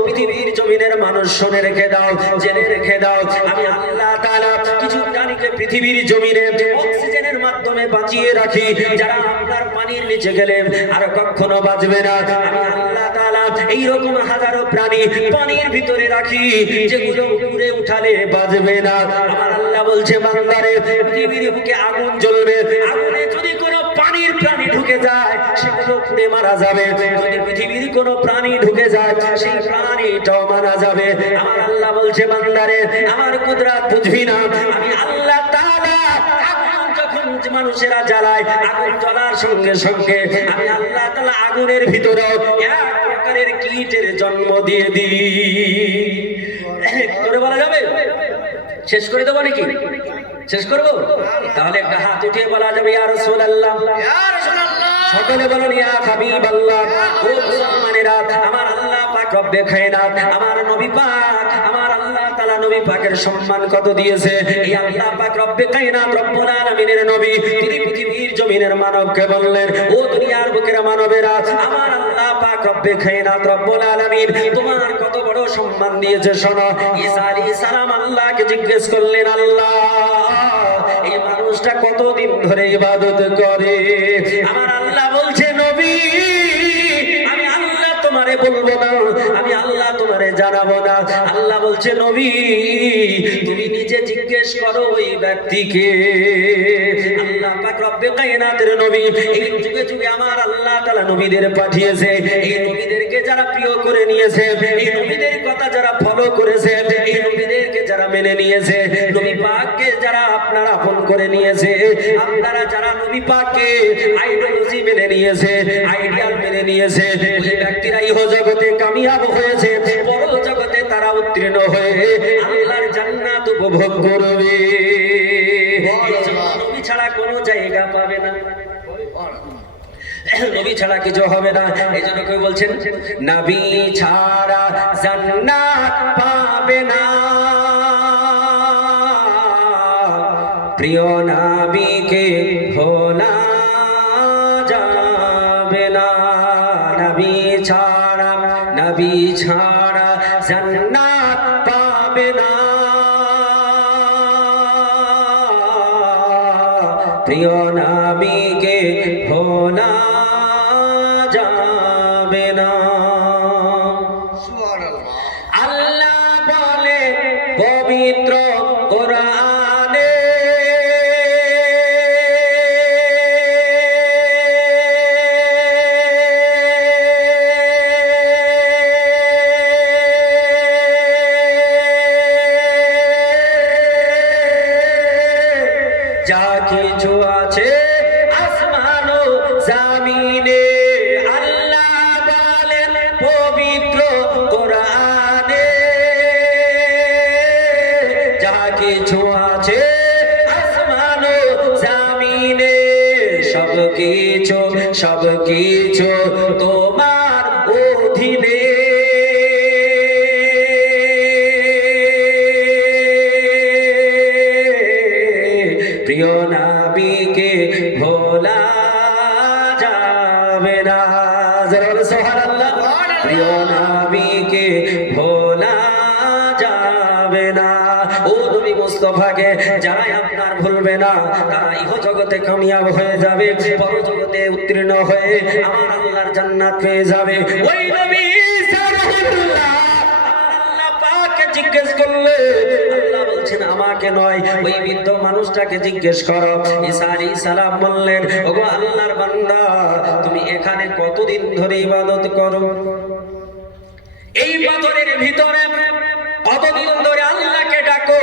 পৃথিবীর জমিনের মানুষ শুনে রেখে দাও, জেনে রেখে দাও, আমি আল্লাহ তাআলা কিছু প্রাণীকে পৃথিবীর জমিনে অক্সিজেনের মাধ্যমে বাঁচিয়ে রাখি, যারা আপনার পানির নিচে গেলে আর কখনো বাঁচবে না। আমি আল্লাহ তাআলা এইরকম হাজারো প্রাণী পানির ভিতরে রাখি, যেগুলো উপরে উঠালে বাঁচবে না। আমার আল্লাহ বলছে, বান্দারে পৃথিবীর বুকে আগুন জ্বলবে, আগুনে যদি কোনো পানির প্রাণী ঢুকে যায় সেগুলো মধ্যে মারা যাবে, যদি পৃথিবীর কোন প্রাণী ঢুকে যায় সেই প্রাণীটাও মারা যাবে। আমার আল্লাহ বলছে বান্দারে আমার কুদরত বুঝবি না, আমি আল্লাহ তাআলা আগুন যখন মানুষেরা জ্বালায়, আগুন জ্বলার সঙ্গে সঙ্গে আমি আল্লাহ তাআলা আগুনের ভিতরে এক প্রকারের কীটের জন্ম দিয়ে দিই। করে বলা যাবে? শেষ করে দেবো নাকি? শেষ করবো? তাহলে একটা হাত উঠিয়ে বলা যাবে ইয়া রাসূলুল্লাহ, ইয়া রাসূলুল্লাহ। সকলে বলুন ইয়া হাবিবাল্লাহ। ও মুসলমানেরা, আমার আল্লাহ পাক রব্বে কায়নাত, আমার নবী পাক, আমার আল্লাহ তাআলা নবী পাকের সম্মান কত দিয়েছে। এই আল্লাহ পাক রব্বে কায়নাত রব্বুল আলামিনের নবী তিনি পৃথিবীর জমিনের মানবকে বললেন, ও দুনিয়ার বুকের মানবেরা, আমার আল্লাহ পাক রব্বে কায়নাত রব্বুল আলামিন তোমার কত বড় সম্মান দিয়েছে শোনো। ঈসা আলাইহিস সালাম আল্লাহকে জিজ্ঞেস করলেন, আল্লাহ এই মানুষটা কতদিন ধরে ইবাদত করে? আমার আল্লাহ বলছে, নবী আমি আল্লাহ তোমারে বলবো না, আমি আল্লাহ তোমারে জানাবো না। আল্লাহ বলছে, নবী তুমি নিজে জিজ্ঞেস করো ওই ব্যক্তিকে। আল্লাহ পাক রব্বে কায়নাতের নবী, এই যুগে যুগে আমার আল্লাহ তাআলা নবীদের পাঠিয়েছে। এই নবীদেরকে যারা প্রিয় করে নিয়েছে, এই নবীদের কথা যারা ফলো করেছে, এই নবীদেরকে যারা মেনে নিয়েছে, নবী পাককে যারা আপনারা আপন করে নিয়েছে, আপনারা যারা নবী পাককে আইডিওলজি মেনে নিয়েছে, আইডিয়াল মেনে নিয়েছে, ওই ব্যক্তিরা ইহ জগতে কামিয়াব হয়েছে, পর জগতে তারা উত্তীর্ণ হয়ে আল্লাহর জান্নাত উপভোগ করবে। নবী ছাড়া কোনো জায়গা পাবে না, নবী ছাড়া কিছু হবে না। এই জন্য কেউ বলছেন নবী ছাড়া জান্নাত পাবে না, প্রিয় নবীকে ভোলা যাবে না। নবী ছাড়া জান্নাত পাবে না, প্রিয় নবীকে ভোলা যাবে না। আল্লাহ বলে পবিত্র কোরআনে, যা কিছু আছে আসমান ও জমিনে, আল্লাহ বলেন পবিত্র কোরআনে, যা কিছু আছে আসমান ও জমিনে, সবকিছু তোমার অধীনে। প্রিয় নবীকে ভোলা যাবে না, সুবহানাল্লাহ। প্রিয় নবীকে ভোলা যাবে না। ও নবী মুস্তাফাকে যারা আপনার ভুলবে না, তারা ইহ জগতে কামিয়াব হয়ে যাবে, পর জগতে উত্তীর্ণ হয়ে আমার আল্লাহর জান্নাত পেয়ে যাবে। ওই নবী সাল্লাল্লাহু আল্লাহ পাককে জিজ্ঞেস করলে আল্লাহ বলছেন আমাকে নয়, ওই বৃদ্ধ মানুষটাকে জিজ্ঞেস করো। ঈসা আলাইহিস সালাম বললেন, ওগো আল্লাহর বান্দা, তুমি এখানে কতদিন ধরে ইবাদত করো? এই পাথরের ভিতরে কতদিন ধরে আল্লাহকে ডাকো?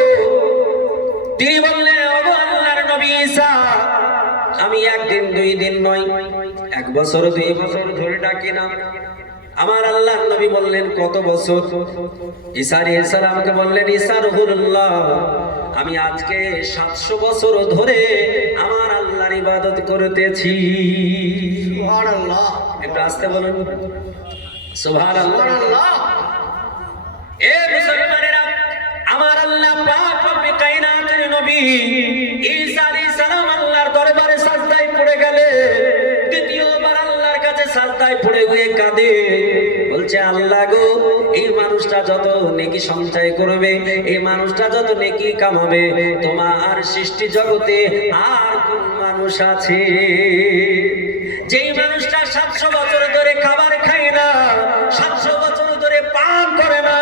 তিনি বললেন, ওগো আল্লাহর নবী ঈসা, আমি একদিন দুই দিন নয়, 1 বছর 2 বছর ধরে ডাকি না। আমার আল্লাহর নবী বললেন, কত বছর? ঈসা আলাইহিস সালামকে বললেন, ঈসা রূহুল্লাহ, আমি আজকে 700 বছর ধরে আমার আল্লাহর ইবাদত করতেছি। সুবহানাল্লাহ। একটু আস্তে বলুন সুবহানাল্লাহ। এ মুসলমানেরা, আমার আল্লাহ পাক রব্বে কায়নাতের নবী ঈসা আলাইহিস সালাম আল্লাহর দরবারে সাজদায় পড়ে গেলে দ্বিতীয়বার আল্লাহর কাছে সাজদায় পড়ে গিয়ে কাঁদে, বলছে, আল্লাহ গো, এই মানুষটা যত নেকি সঞ্চয় করবে, এই মানুষটা যত নেকি কামাবে, তোমার সৃষ্টি জগতে আর কোন মানুষ আছে যেই মানুষটা 700 বছর ধরে খাবার খায় না, 700 বছর ধরে পান করে না,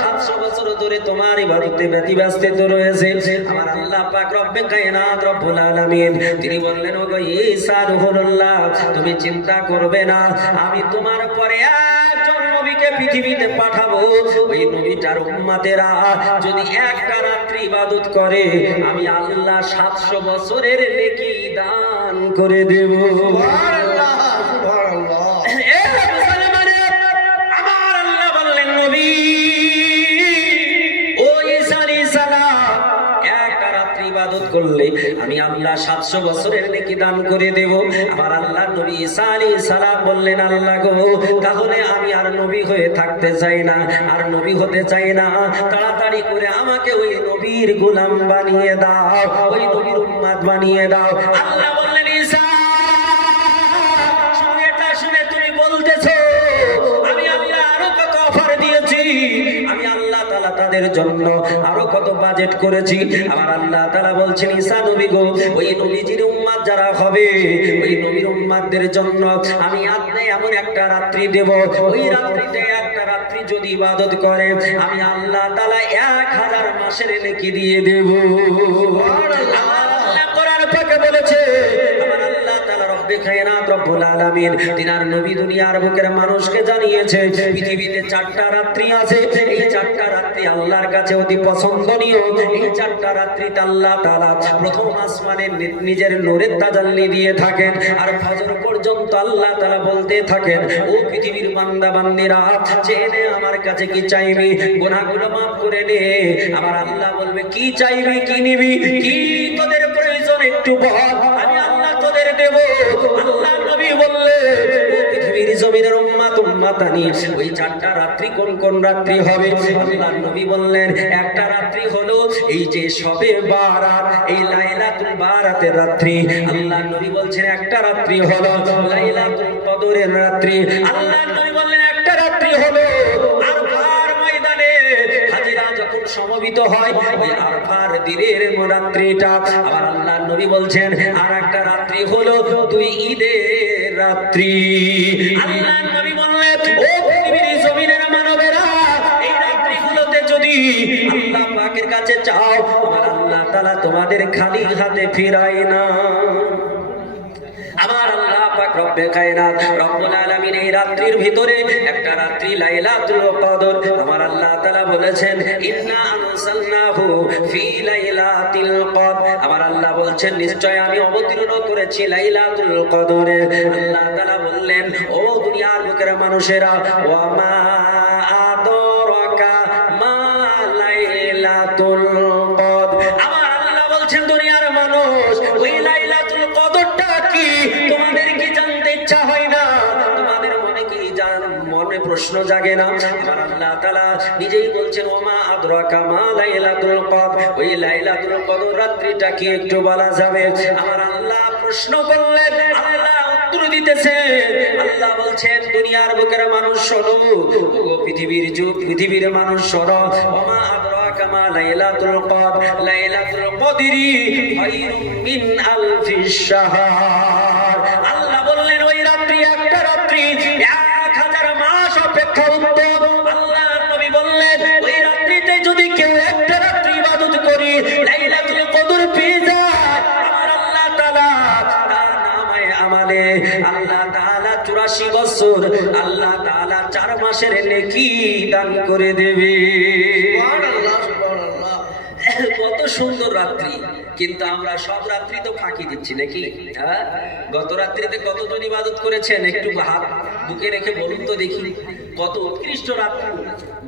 700 বছর ধরে তোমার ইবাদতে ব্যতিব্যস্ত রয়েছে। আমার আল্লাহ পাক রব্বে কায়নাত রব্বুল আলামিন তিনি বললেন, ওগো ঈসা রুহুল্লাহ, তুমি চিন্তা করবে না, আমি তোমার পরে একজন নবীকে পৃথিবীতে পাঠাবো। ওই নবীটার উম্মতেরা যদি একটা রাত্রি ইবাদত করে, আমি আল্লাহ 700 বছরের নেকি দান করে দেব। সুবহানাল্লাহ, সুবহানাল্লাহ। আমার আল্লাহ বললেন, নবী ও ঈসা আলাইহিস সালাম, একটা রাত্রি ইবাদত করলে আমি আল্লাহ 700 বছরের নেকি দান করে দেব। আমার আল্লাহ নবী ঈসা আলাইহিস সালাম বললেন, আল্লাহ গো, তাহলে আমি আর নবী হয়ে থাকতে চাই না, আর নবী হতে চাই না, তাড়াতাড়ি করে আমাকে ওই নবীর গোলাম বানিয়ে দাও, ওই নবীর উম্মত বানিয়ে দাও। আল্লাহ বললেন, ঈসা এটা শুনে তুমি বলতেছো আমি আল্লাহ আরো কত অফার দিয়েছি, আমি আল্লাহ তাআলা তাদের জন্য আরো কত বাজেট করেছি। আমার আল্লাহ তাআলা বলছেন, ঈসা নবী গো, ওই নবীজির উম্মত যারা হবে, ওই নবীর উম্মতদের জন্য আমি আপনি এমন একটা রাত্রি দেব, ওই রাত্রিতে একটা রাত্রি যদি ইবাদত করে, আমি আল্লাহ তাআলা 1000 মাসের নেকি দিয়ে দেব। সুবহানাল্লাহ। আল্লাহ কোরআন পাকে বলেছে, আমার আল্লাহ তাআলা রব্বে কায়নাত রব্বুল আলামিন তিনার নবী দুনিয়ার বুকের মানুষকে জানিয়েছে, পৃথিবীতে 4টা রাত্রি আছে। এই 4টা রাত্রি আল্লাহর কাছে অতি পছন্দনীয়। এই 4টা রাত্রিতে আল্লাহ তাআলা প্রথম আসমানে নিজের নূরের তাজাল্লি দিয়ে থাকেন, আর ফজর পর্যন্ত আল্লাহ তাআলা বলতে থাকেন, ও পৃথিবীর বান্দা বান্দীরা, চেয়ে আমার কাছে কি চাইবি, গুনাহগুলো maaf করে নে। আমার আল্লাহ বলবে, কি চাইবি, কি নিবি, কি তোদের প্রয়োজন একটু বল, আমি আল্লাহ তোদের দেব। আল্লাহ নবী বললেন, ও পৃথিবীর জমিনের উম্মত উম্মতানি, ওই 4টা রাত্রি কোন কোন রাত্রি হবে? আল্লাহ নবী বললেন, একটা রাত্রি হলো এই যে শবে বারাত, এই লাইলাতুল বারাতের রাত্রি। আল্লাহ নবী বলছেন, একটা রাত্রি হলো লাইলাতুল কদরের রাত্রি। আল্লাহ নবী বললেন, একটা রাত্রি হলো আরফার ময়দানে হাজিরা যখন সমবেত হয়, ওই আরফার দিনের রাত্রিটা। আবার আল্লাহ নবী বলছেন, আর একটা রাত্রি হলো 2 ঈদের রাত্রি। আল্লাহ নবী বললেন, ও পৃথিবীর জমিনের মানবেরা, এই রাত্রিগুলোতে যদি আল্লাহ পাকের কাছে চাও, আমার আল্লাহ তাআলা তোমাদের খালি হাতে ফিরায় না। আমার আল্লাহ পাক রব্বে কায়নাত রব্বুল আলামিন এই রাত্রির ভিতরে একটা রাত্রি লাইলাতুল কদর, আমার আল্লাহ তাআলা বলেছেন, ইন্না আনসালনাহু ফি লাইলাতিল কদর। আমার আল্লাহ বলছেন, নিশ্চয় আমি অবতীর্ণ করেছি লাইলাতুল কদরে। আল্লাহ তাআলা বললেন, ও দুনিয়ার বুকের মানুষেরা, ওয়া মা আদরাকা মা লাইলাতুল কদর। আমার আল্লাহ বলছেন, দুনিয়ার মানুষ, ওই লাইলাতুল কদরটা কি তোমাদের কি জানতে ইচ্ছা হয় না? তোমাদের মনে কি মনে প্রশ্ন জাগে না? আমার আল্লাহ তাআলা নিজেই বলছেন, ওমা আদরাকা মা লাইলাতুল কদর, ওই লাইলাতুল কদর রাত্রিটা কি একটু বলা যাবে? আমার আল্লাহ প্রশ্ন করলেন, আল্লাহ উত্তর দিতেছে। আল্লাহ বলছেন, দুনিয়ার বুকের মানুষ শোনো, ও পৃথিবীর মানুষ শোনো, ওমা আদরাকা মা লাইলাতুল কদর, লাইলাতুল কদরি খায়রুম মিন আলফিশ শাহর। আল্লাহ বললেন, ওই রাত্রি একটা রাত্রি 1000 মাস অপেক্ষা উত্তম। আল্লাহ নবী বললেন, ওই রাত্রিতে যদি কেউ একটা রাত্রি ইবাদত করি, লাইলাতুল কদর পেয়ে যায়, আমার আল্লাহ তাআলা তার নামে আমালে আল্লাহ তাআলা 84 বছর আল্লাহ তাআলা 4 মাসের নেকি দান করে দেবে। সুবহানাল্লাহ, সুবহানাল্লাহ। কত সুন্দর রাত্রি, কিন্তু আমরা সব রাত্রি তো ফাঁকি দিচ্ছি নাকি? হ্যাঁ, গত রাত্রিতে কতজন ইবাদত করেছেন একটু হাত বুকে রেখে বলুন তো দেখি, কত উৎকৃষ্ট রাত্রি।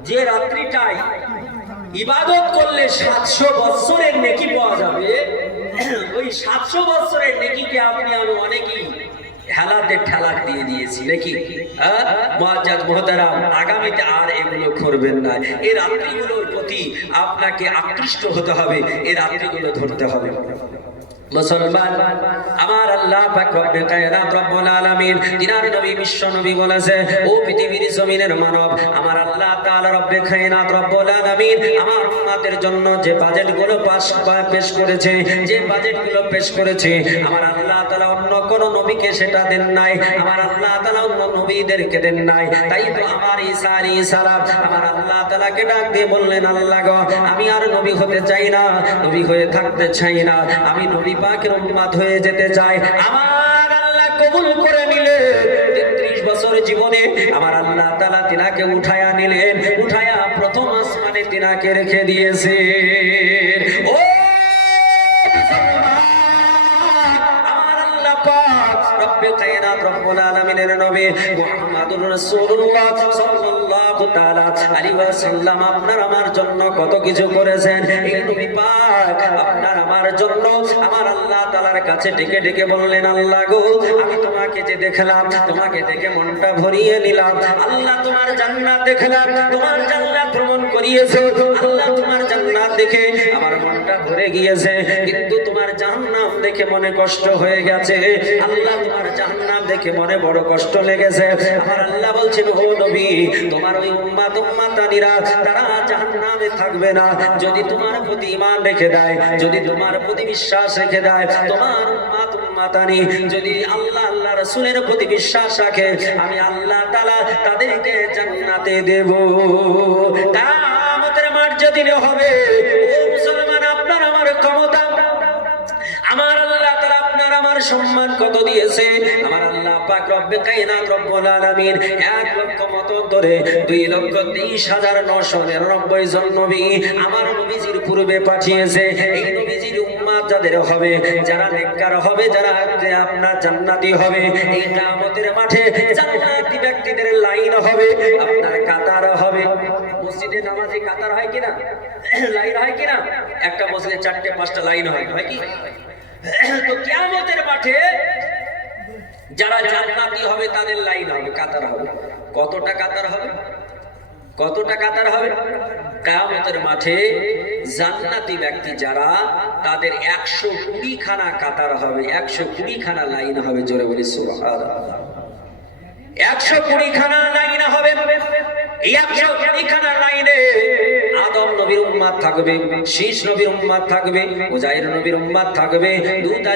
যে রাত্রিটাই ইবাদত করলে 700 বছরের নেকি পাওয়া যাবে, ওই 700 বছরের নেকিকে আপনি আমি অনেকেই হেলাতে ঠেলাক দিয়ে দিয়েছি নাকি? মুআজ্জাজ মুহতারাম, আগামীতে আর এগুলো করবেন না। এই রাত্রিগুলোর প্রতি আপনাকে আকৃষ্ট হতে হবে, এই রাত্রিগুলো ধরতে হবে। মুসলমান, আমার আল্লাহ পাক রব্বে কায়নাত রব্বুল আলামিন তিনার নবী বিশ্ব নবী বলেছে, ও পৃথিবীর জমিনের মানব, আমার আল্লাহ তাআলা রব্বে কায়নাত রব্বুল আলামিন আমার উম্মতের জন্য যে বাজেটগুলো পেশ করেছে, যে বাজেটগুলো পেশ করেছে, আমার আল্লাহ তাআলা অন্য কোন নবীকে সেটা দেন নাই, আমার আল্লাহ তাআলা অন্য নবীদেরকে দেন নাই। তাই তো আমার ঈসা আলাইহিস সালাম আমার আল্লাহ তাআলাকে ডাক দিয়ে বললেন, আল্লাহ গো, আমি আর নবী হতে চাই না, নবী হয়ে থাকতে চাই না, আমি নবী পাকের উম্মত হয়ে যেতে চাই। আমার আল্লাহ কবুল করে নিলেন। 33 বছর জীবনে আমার আল্লাহ তাআলা তিনাকে উঠায়া নিলেন, উঠায়া প্রথম আসমানে তিনাকে রেখে দিয়েছে। ও আমার আল্লাহ পাক রব্বে কায়নাত রব্বুল আলামিনের নবী মুহাম্মদুর রাসূলুল্লাহ সাল্লাল্লাহু তাআলা আলাইহি ওয়াসাল্লাম আপনার আমার জন্য কত কিছু করেছেন। এই নবী পাক আপনার আমার জন্য আমার আল্লাহ তাআলার কাছে ডেকে ডেকে বললেন, আল্লাহ গো, আমি তোমাকে যে দেখলাম, তোমাকে দেখে মনটা ভরিয়ে নিলাম। আল্লাহ তোমার জান্নাত দেখলাম, তোমার জান্নাত ভ্রমণ করিয়েছো। আল্লাহ তোমার জান্নাত দেখে আমার মনটা ভরে গিয়েছে, কিন্তু তোমার জাহান্নাম দেখে মনে কষ্ট হয়ে গেছে। আল্লাহ তোমার জাহান্নাম দেখে মনে বড় কষ্ট লেগেছে। আমার আল্লাহ বলছেন, ও নবী, তোমার ওই উম্মত উম্মতানিরা তারা জাহান্নামে থাকবে না যদি তোমার প্রতি ঈমান রেখে দেয়, যদি তোমার প্রতি বিশ্বাস রেখে দেয়। তোমার উম্মত উম্মতানি যদি আল্লাহ আল্লাহ রাসূলের প্রতি বিশ্বাস রাখে, আমি আল্লাহ তাআলা তাদেরকে জান্নাতে দেব। কিয়ামতের মাঠ যেদিন হবে, ও মুসলমান, আপনার আমার ক্ষমতা, আমার আল্লাহ তাআলা আপনার আমার সম্মান কত দিয়েছে। আমার আল্লাহ পাক রব্বে কায়নাত রব্বুল আলামিন 1 লক্ষ মতান্তরে 2,23,999 জন নবী আমার নবীজির পূর্বে পাঠিয়েছে। এই নবীজির উম্মত যাদের হবে, যারা নেককার হবে, যারা আপনার জান্নাতি হবে, এই কিয়ামতের মাঠে জান্নাতি ব্যক্তিদের লাইন হবে, আপনার কাতার হবে। মসজিদে নামাজে কাতার হয় কিনা, লাইন হয় কিনা? একটা মসজিদে 4টে 5টা লাইন হয়, হয় কি? তো কিয়ামতের মাঠে যারা জান্নাতি হবে তাদের লাইন হবে, কাতার হবে। কতটা কাতার হবে? কতটা কাতার হবে? কিয়ামতের মাঠে জান্নাতি ব্যক্তি যারা, তাদের 120 খানা কাতার হবে, 120 খানা লাইন হবে। জোরে বলি সুবহানাল্লাহ। 120 খানা লাইন হবে। এই 120 খানা লাইনে আদম নবীর উম্মত থাকবে, শীষ নবীর উম্মত থাকবে, উজাইর নবীর উম্মত থাকবে, লূত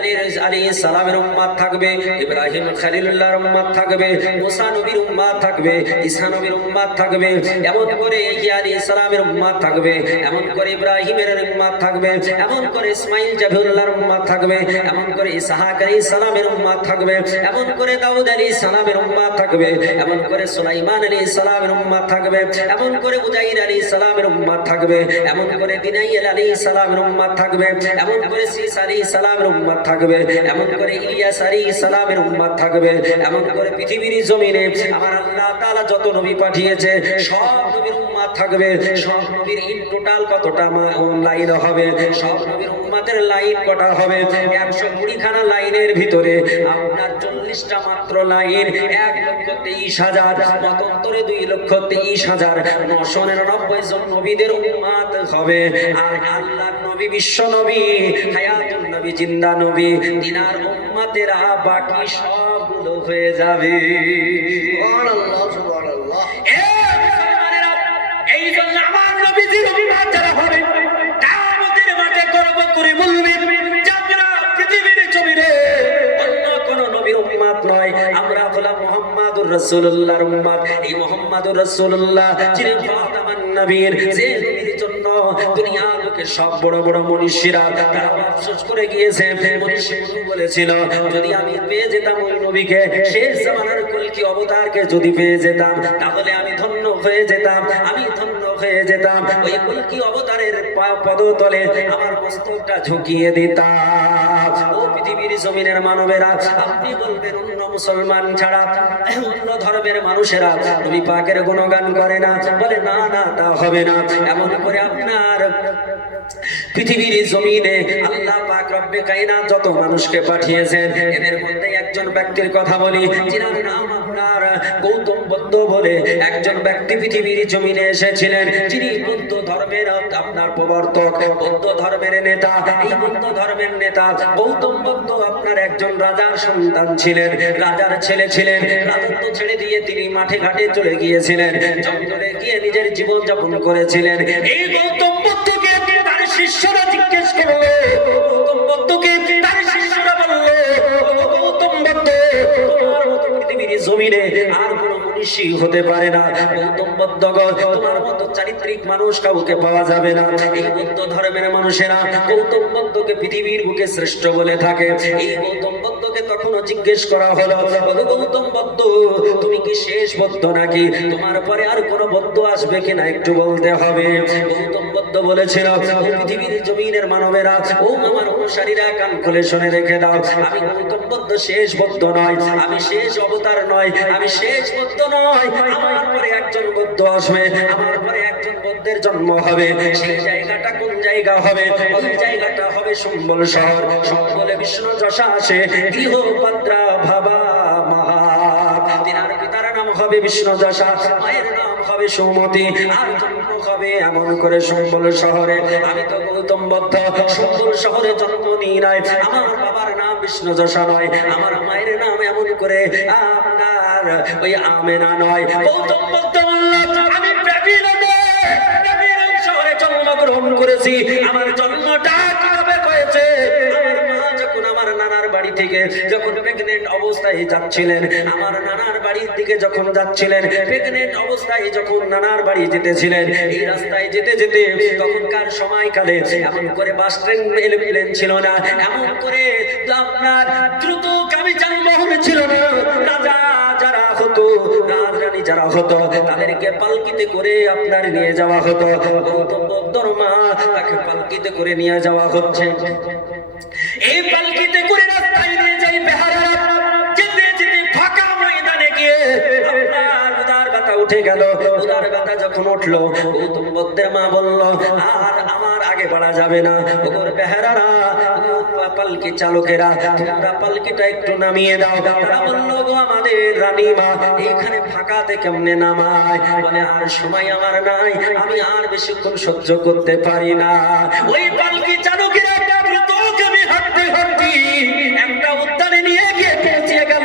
আলাইহিস সালামের উম্মত থাকবে, ইব্রাহিম খলিলুল্লাহর উম্মত থাকবে, মুসা নবীর উম্মত থাকবে, ঈসা নবীর উম্মত থাকবে, এমন করে ইয়া আলাইহিস সালামের উম্মত থাকবে, এমন করে ইব্রাহিমের উম্মত থাকবে, এমন করে ইসমাঈল জাবিউল্লাহর উম্মত থাকবে, এমন করে ইসহাক আলাইহিস সালামের উম্মত থাকবে, এমন করে দাউদ আলাইহিস সালামের উম্মত থাকবে, এমন করে সুলাইমান আলাইহিস সালামের উম্মত থাকবে, এমন করে উজাইর আলাইহিস সালামের উম্মত থাকবে, এমন করে বিনাইল আলাইহিস সালামের উম্মত থাকবে, এমন করে সিস আলাইহিস সালামের উম্মত থাকবে, এমন করে ইলিয়াস আলাইহিস সালামের উম্মত থাকবে, এমন করে পৃথিবীর জমিনে আমার আল্লাহ তাআলা যত নবী পাঠিয়েছে সব নবীর উম্মত থাকবে। সব নবীর ইন টোটাল কতটা লাইন হবে? সব নবীর উম্মতের লাইন কটা হবে? 120 খানা লাইনের ভিতরে আপনার 40টা মাত্র লাইন, 1,23,000 মতান্তরে 2,23,999 জন নবীদের উম্মত হবে। আর আল্লাহর নবী, বিশ্ব নবী, হায়াতুন নবী, জিন্দা নবী, তিনার উম্মতেরা বাকি সবগুলো হয়ে যাবে। সুবহানাল্লাহ, সুবহানাল্লাহ। মুসলমানেরা, এই জন্য আমার নবীজির উম্মত যারা হবে, কিয়ামতের মাঠে গর্ব করে বলবে যে আমরা পৃথিবীর জমিনে অন্য কোন নবীর উম্মত নয়, আমরা হলাম মুহাম্মদুর রাসূলুল্লাহর উম্মত। এই মুহাম্মদুর রাসূলুল্লাহ যিনি খাতামান নবীর, যে নবীর জন্য দুনিয়ার লোকে সব বড় বড় মনীষীরা তারা আফসোস করে গিয়েছে। মনীষী বলেছিল, যদি আমি পেয়ে যেতাম ওই নবীকে, শেষ জামানার কলকি অবতারকে যদি পেয়ে যেতাম, তাহলে আমি ধন্য হয়ে যেতাম, আমি ধন্য হয়ে যেতাম। ওই কলকি অবতারের পদতলে আমার মস্তকটা ঝুঁকিয়ে দিতাম। ও পৃথিবীর জমিনের মানবেরা, আপনি বলবেন অন্য মুসলমান ছাড়া অন্য ধর্মের মানুষেরা নবী পাকের গুণগান করে না, বলে না না, তা হবে না। এমন করে আপনার পৃথিবীর জমিনে আল্লাহ পাক রব্বে কায়নাত যত মানুষকে পাঠিয়েছেন, এদের মধ্যে একজন ব্যক্তির কথা বলি, যিনার নাম আপনার গৌতম বুদ্ধ বলে একজন ব্যক্তি পৃথিবীর জমিনে এসেছিলেন, যিনি বৌদ্ধ ধর্মের আপনার প্রবর্তক, বৌদ্ধ ধর্মের নেতা। এই বৌদ্ধ ধর্মের নেতা গৌতম বুদ্ধ আপনার একজন রাজার সন্তান ছিলেন, রাজার ছেলে ছিলেন। রাজত্ব ছেড়ে দিয়ে তিনি মাঠে ঘাটে চলে গিয়েছিলেন, জঙ্গলে গিয়ে নিজের জীবন যাপন করেছিলেন। এই গৌতম বুদ্ধকে তার শিষ্যরা জিজ্ঞেস করলো, গৌতম বুদ্ধকে তার শিষ্যরা বললো, গৌতম তোমার মতো পৃথিবীর জমিনে আর কোনো মনীষী হতে পারে না। গৌতম বুদ্ধগণ, তোমার মতো চারিত্রিক মানুষ কাউকে পাওয়া যাবে না। এই বৌদ্ধ ধর্মের মানুষেরা গৌতম বুদ্ধকে পৃথিবীর বুকে শ্রেষ্ঠ বলে থাকে। এই গৌতম বুদ্ধকে তখনও জিজ্ঞেস করা হলো, গৌতম বুদ্ধ, তুমি কি শেষ বুদ্ধ নাকি? তোমার পরে আর কোনো বুদ্ধ আসবে কিনা একটু বলতে হবে। গৌতম বুদ্ধ বলেছিল, পৃথিবীর জমিনের মানবেরা, ও আমার অনুসারীরা, কান খুলে শুনে রেখে দাও, আমি গৌতম বুদ্ধ শেষ বুদ্ধ নয়, আমি শেষ অবতার নয়, আমি শেষ বুদ্ধ নয়। আমার পরে একজন বুদ্ধ আসবে, আমার পরে একজন বুদ্ধের জন্ম হবে। সেই জায়গাটা কোন জায়গা হবে? ওই জায়গাটা হবে সম্বল শহর। সম্বলে বিষ্ণু যশা আসে, গৃহপাত্রা ভাবা মহা। তিনার পিতার নাম হবে বিষ্ণু যশা, মায়ের নাম হবে সুমতি, আর জন্ম হবে এমন করে সম্বল শহরে। আমি তো গৌতম বুদ্ধ সম্বল শহরে জন্ম নিই নাই। আমার বাবার নাম বিষ্ণু যশা নয়, আমার মায়ের নাম এমন করে আপনার ওই আমেনা নয়। গৌতম বুদ্ধ বলল, আমি শহরে জন্মগ্রহণ করেছি। আমার জন্মটা কিভাবে হয়েছে? আমার মা যখন আমার নানার বাড়ি থেকে যখন প্রেগনেন্ট অবস্থায় যাচ্ছিলেন, আমার নানার বাড়ির দিকে যখন যাচ্ছিলেন, প্রেগনেন্ট অবস্থায় যখন নানার বাড়ি যেতেছিলেন, এই রাস্তায় যেতে যেতে তখনকার সময়কালে এমন করে বাস ট্রেন এরোপ্লেন ছিল না, এমন করে আপনার দ্রুতগামী যানবাহন ছিল না। রাজা যারা হতো, রাজরানী যারা হতো, তাদেরকে পালকিতে করে আপনার নিয়ে যাওয়া হতো। গৌতম বুদ্ধর মা তাকে পালকিতে করে নিয়ে যাওয়া হচ্ছে। এই পালকিতে করে রাস্তায় নিয়ে যাই বেহারারা, যেতে যেতে ফাঁকা ময়দানে গিয়ে আপনার উদার ব্যথা উঠে গেল। উদার ব্যথা যখন উঠলো, গৌতম বুদ্ধের মা বলল, আর আমার আগে বাড়া যাবে না। ওগোর বেহারারা, পালকি চালকেরা, তোমরা পালকিটা একটু নামিয়ে দাও। তারা বলল, গো আমাদের রানী মা, এইখানে ফাঁকাতে কেমনে নামায়? বলে, আর সময় আমার নাই, আমি আর বেশিক্ষণ সহ্য করতে পারি না। ওই পালকি চালকেরা দ্রুতগামী হাঁটতে হাঁটতে একটা উদ্যানে নিয়ে গিয়ে পৌঁছে গেল।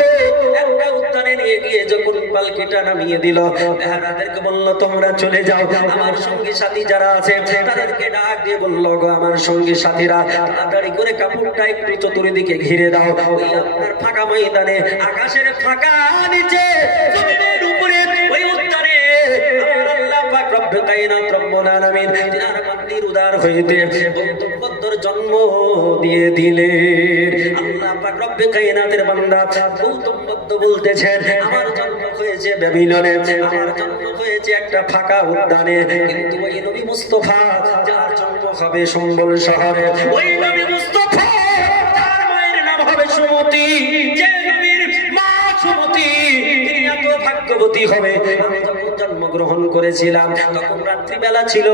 একটা উদ্যানে নিয়ে গিয়ে যখন পালকিটা নামিয়ে দিল, বেহারাদেরকে বলল, তোমরা চলে যাও। আমার সঙ্গী সাথী যারা আছে তাদেরকে ডাক দিয়ে বলল, গো আমার সঙ্গী সাথীরা, তাড়াতাড়ি করে কাপড়টা একটু চতুর্দিকে ঘিরে দাও। ওই আপনার ফাঁকা ময়দানে, আকাশের ফাঁকা নিচে, জমিনের উপরে, ওই উদ্যানে আমার আল্লাহ পাক রব্বে কায়নাত রব্বুল আলামিন তিনার বান্দির উদার হইতে গৌতম বুদ্ধর জন্ম দিয়ে দিলেন। আল্লাহ পাক রব্বে কায়নাতের বান্দা গৌতম বুদ্ধ বলতেছেন, আমার জন্ম হয়েছে ব্যাবিলনে, আমার জন্ম হয়েছে একটা ফাঁকা উদ্যানে, কিন্তু ওই নবী মুস্তাফা যার জন্ম হবে সম্বল শহরে, ওই নবী মুস্তাফা যার মায়ের নাম হবে সুমতি, যে নবীর মা সুমতি, তিনি এত ভাগ্যবতী হবে। আমি যখন জন্মগ্রহণ করেছিলাম তখন রাত্রিবেলা ছিল,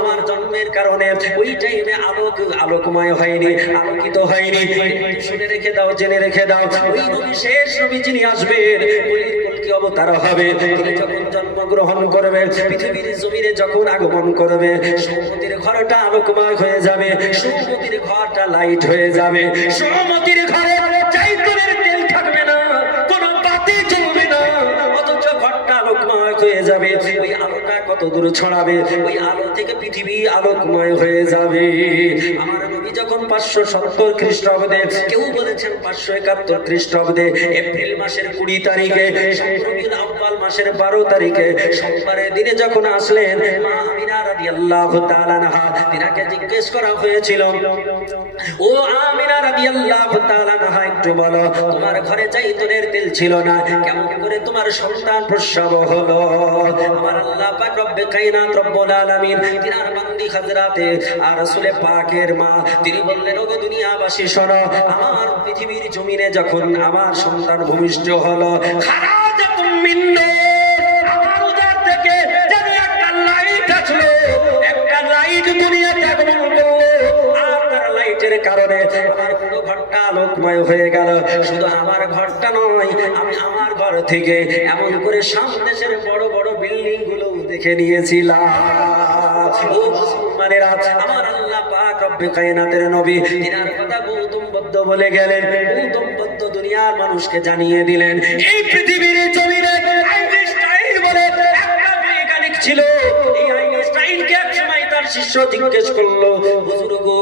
আমার জন্মের কারণে ওই টাইমে আলোকময় হয়নি, আলোকিত হয়নি। শুনে রেখে দাও, জেনে রেখে দাও, ওই নবী শেষ নবী যিনি আসবেন, কলকি অবতার হবে, তিনি যখন জন্মগ্রহণ করবে, পৃথিবীর জমিনে যখন আগমন করবে, সুমতির ঘরটা আলোকময় হয়ে যাবে, সুমতির ঘরটা লাইট হয়ে যাবে, সুমতির ঘরে জাইতুনের তেল থাকবে না, কোনো বাতি জ্বলবে না, অথচ ঘরটা আলোকময় হয়ে যাবে। ওই আলোটা কত দূর ছড়াবে, ওই আলো থেকে পৃথিবী আলোকময় হয়ে যাবে। আমার নবী যখন 570 খ্রিস্টাব্দে, কেউ বলেছেন 571 খ্রিস্টাব্দে, এপ্রিল মাসের 20 তারিখে, রবিউল আউয়াল মাসের 12 তারিখে, সোমবারের দিনে যখন আসলেন, মা আমিনা রাদিয়াল্লাহু তাআলা আনহা, তিনাকে জিজ্ঞেস করা হয়েছিল, ও আমিনা রাদিয়াল্লাহু তাআলা আনহা, একটু বলো, তোমার ঘরে জাইতুনের তেল ছিল না, কেমন করে তোমার সন্তান প্রসব হলো? আমার আল্লাহ পাক রব্বে কায়নাত রব্বুল আলামিন তিনার বান্দি হযরতে আর রাসূল পাকের মা, তিনি বললেন, ওগো দুনিয়াবাসী শোনো, আমার পৃথিবীর জমিনে যখন আমার সন্তান ভূমিষ্ঠ হলো, খারাজাতুম মিন নূর, আমার উদর থেকে যেন একটা লাইট আসলো, একটা লাইট দুনিয়াতে আগমন করলো। আর তার লাইটের কারণে আমার পুরো ঘরটা আলোকময় হয়ে গেল। শুধু আমার ঘরটা নয়, আমি আমার ঘর থেকে এমন করে সামদেশের বড় বড় বিল্ডিং গুলো দেখে নিয়েছিলাম। ও মুসলমানেরা, আমার আল্লাহ পাক রব্বে কায়নাতের নবী, তিনার কথা গৌতম বুদ্ধ বলে গেলেন। গৌতম বুদ্ধ দুনিয়ার মানুষকে জানিয়ে দিলেন, এই পৃথিবীর জমিনে আইনস্টাইন বলে একটা বৈজ্ঞানিক ছিল। এই আইনস্টাইনকে একসময় তার শিষ্য জিজ্ঞেস করলো, হুজুর গো,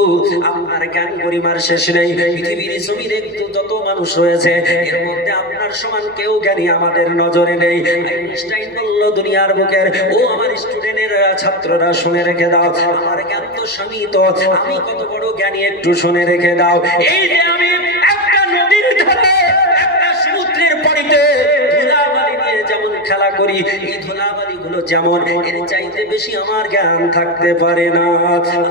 আপনার জ্ঞান গরিমার শেষ নেই। পৃথিবীর জমিনে যত মানুষ রয়েছে এর মধ্যে আপনার সমান কেউ জ্ঞানী আমাদের নজরে নেই। আইনস্টাইন বলল, দুনিয়ার বুকের ও আমার স্টুডেন্টেরা, ছাত্ররা শুনে রেখে দাও, আমার জ্ঞান তো সীমিত, আমি কত বড় জ্ঞানী একটু শুনে রেখে দাও। এই যে আমি একটা নদীর ধারে, একটা সমুদ্রের পানিতে ধুলাবালি নিয়ে যেমন খেলা করি, এই ধুলাবালি গুলো যেমন, এর চাইতে বেশি আমার জ্ঞান থাকতে পারে না।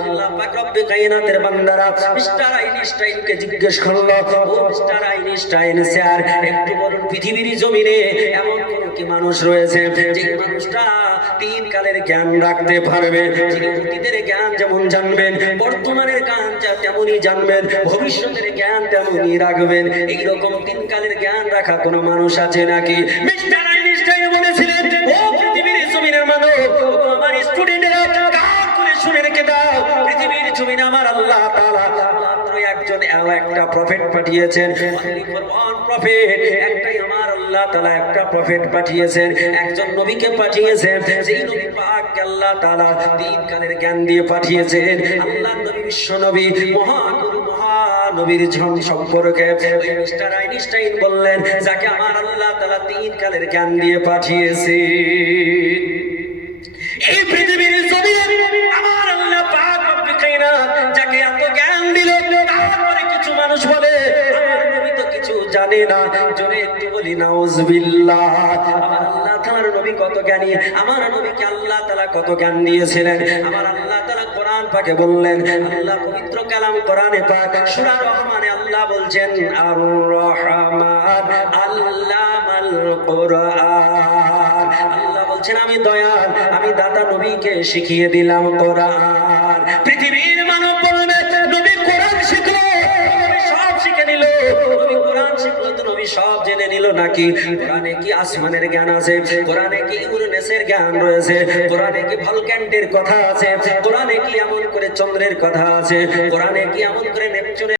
আল্লাহ পাক রব্বে কায়নাতের বান্দারা মিস্টার আইনস্টাইনকে জিজ্ঞেস করলো, ও মিস্টার আইনস্টাইন স্যার, একটু বলুন পৃথিবীর জমিনে এমন কোন কি মানুষ রয়েছে যে মানুষটা তিন কালের জ্ঞান রাখতে পারবে, যিনি অতীতের জ্ঞান যেমন জানবেন, বর্তমানের জ্ঞান তেমনই জানবেন, ভবিষ্যতের জ্ঞান তেমনই রাখবেন। এইরকম তিন কালের জ্ঞান রাখা কোন মানুষ আছে নাকি? মিস্টার আইনস্টাইন বলেছিলেন, ও পৃথিবীর জমিনের মানুষ, আমার স্টুডেন্টরা কান করে শুনে রেখে দাও, পৃথিবীর জমিনে আমার আল্লাহ তাআলা মাত্র একজন একটা প্রফেট পাঠিয়েছেন, only for one prophet, একটাই আমার আল্লাহ তাআলা একটা প্রফেট পাঠিয়েছেন, একজন নবীকে পাঠিয়েছেন, যেই নবী পাককে আল্লাহ তাআলা তিন কালের জ্ঞান দিয়ে পাঠিয়েছেন। আল্লাহর নবী, বিশ্ব নবী, মহাগুরু, মহানবীর সম্পর্কে ওই মিস্টার আইনস্টাইন বললেন, যাকে আমার আল্লাহ তাআলা তিন কালের জ্ঞান দিয়ে পাঠিয়েছে, এই পৃথিবীর জমিনে আমার আল্লাহ পাক রব্বে কায়নাত যাকে এত জ্ঞান দিল, তারপরে কিছু মানুষ বলে আমার নবী তো কিছু জানে না। জোরে একটু বলি নাউজুবিল্লাহ। আমার আল্লাহ তাআলার নবী কত জ্ঞানী, আমার নবীকে আল্লাহ তাআলা কত জ্ঞান দিয়েছিলেন। আমার আল্লাহ তাআলা কোরআন পাকে বললেন, আল্লাহ পবিত্র কালাম কোরআনে পাক সূরা রহমানে আল্লাহ বলছেন, আর রহমান আল্লামাল কোরআন। আল্লাহ বলছেন, আমি দয়াল, আমি দাতা নবীকে শিখিয়ে দিলাম কোরআন। পৃথিবীর মানব বলবে, নবী কোরআন শিখলো, নবী সব শিখে নিল, নবী কোরআন শিখলো তো নবী সব জেনে নিল নাকি? কোরআনে কি আসমানের জ্ঞান আছে? কোরআনে কি ইউরেনাসের জ্ঞান রয়েছে? কোরআনে কি ভলক্যান্টের কথা আছে? কোরআনে কি এমন করে চন্দ্রের কথা আছে? কোরআনে কি এমন করে নেপচুনের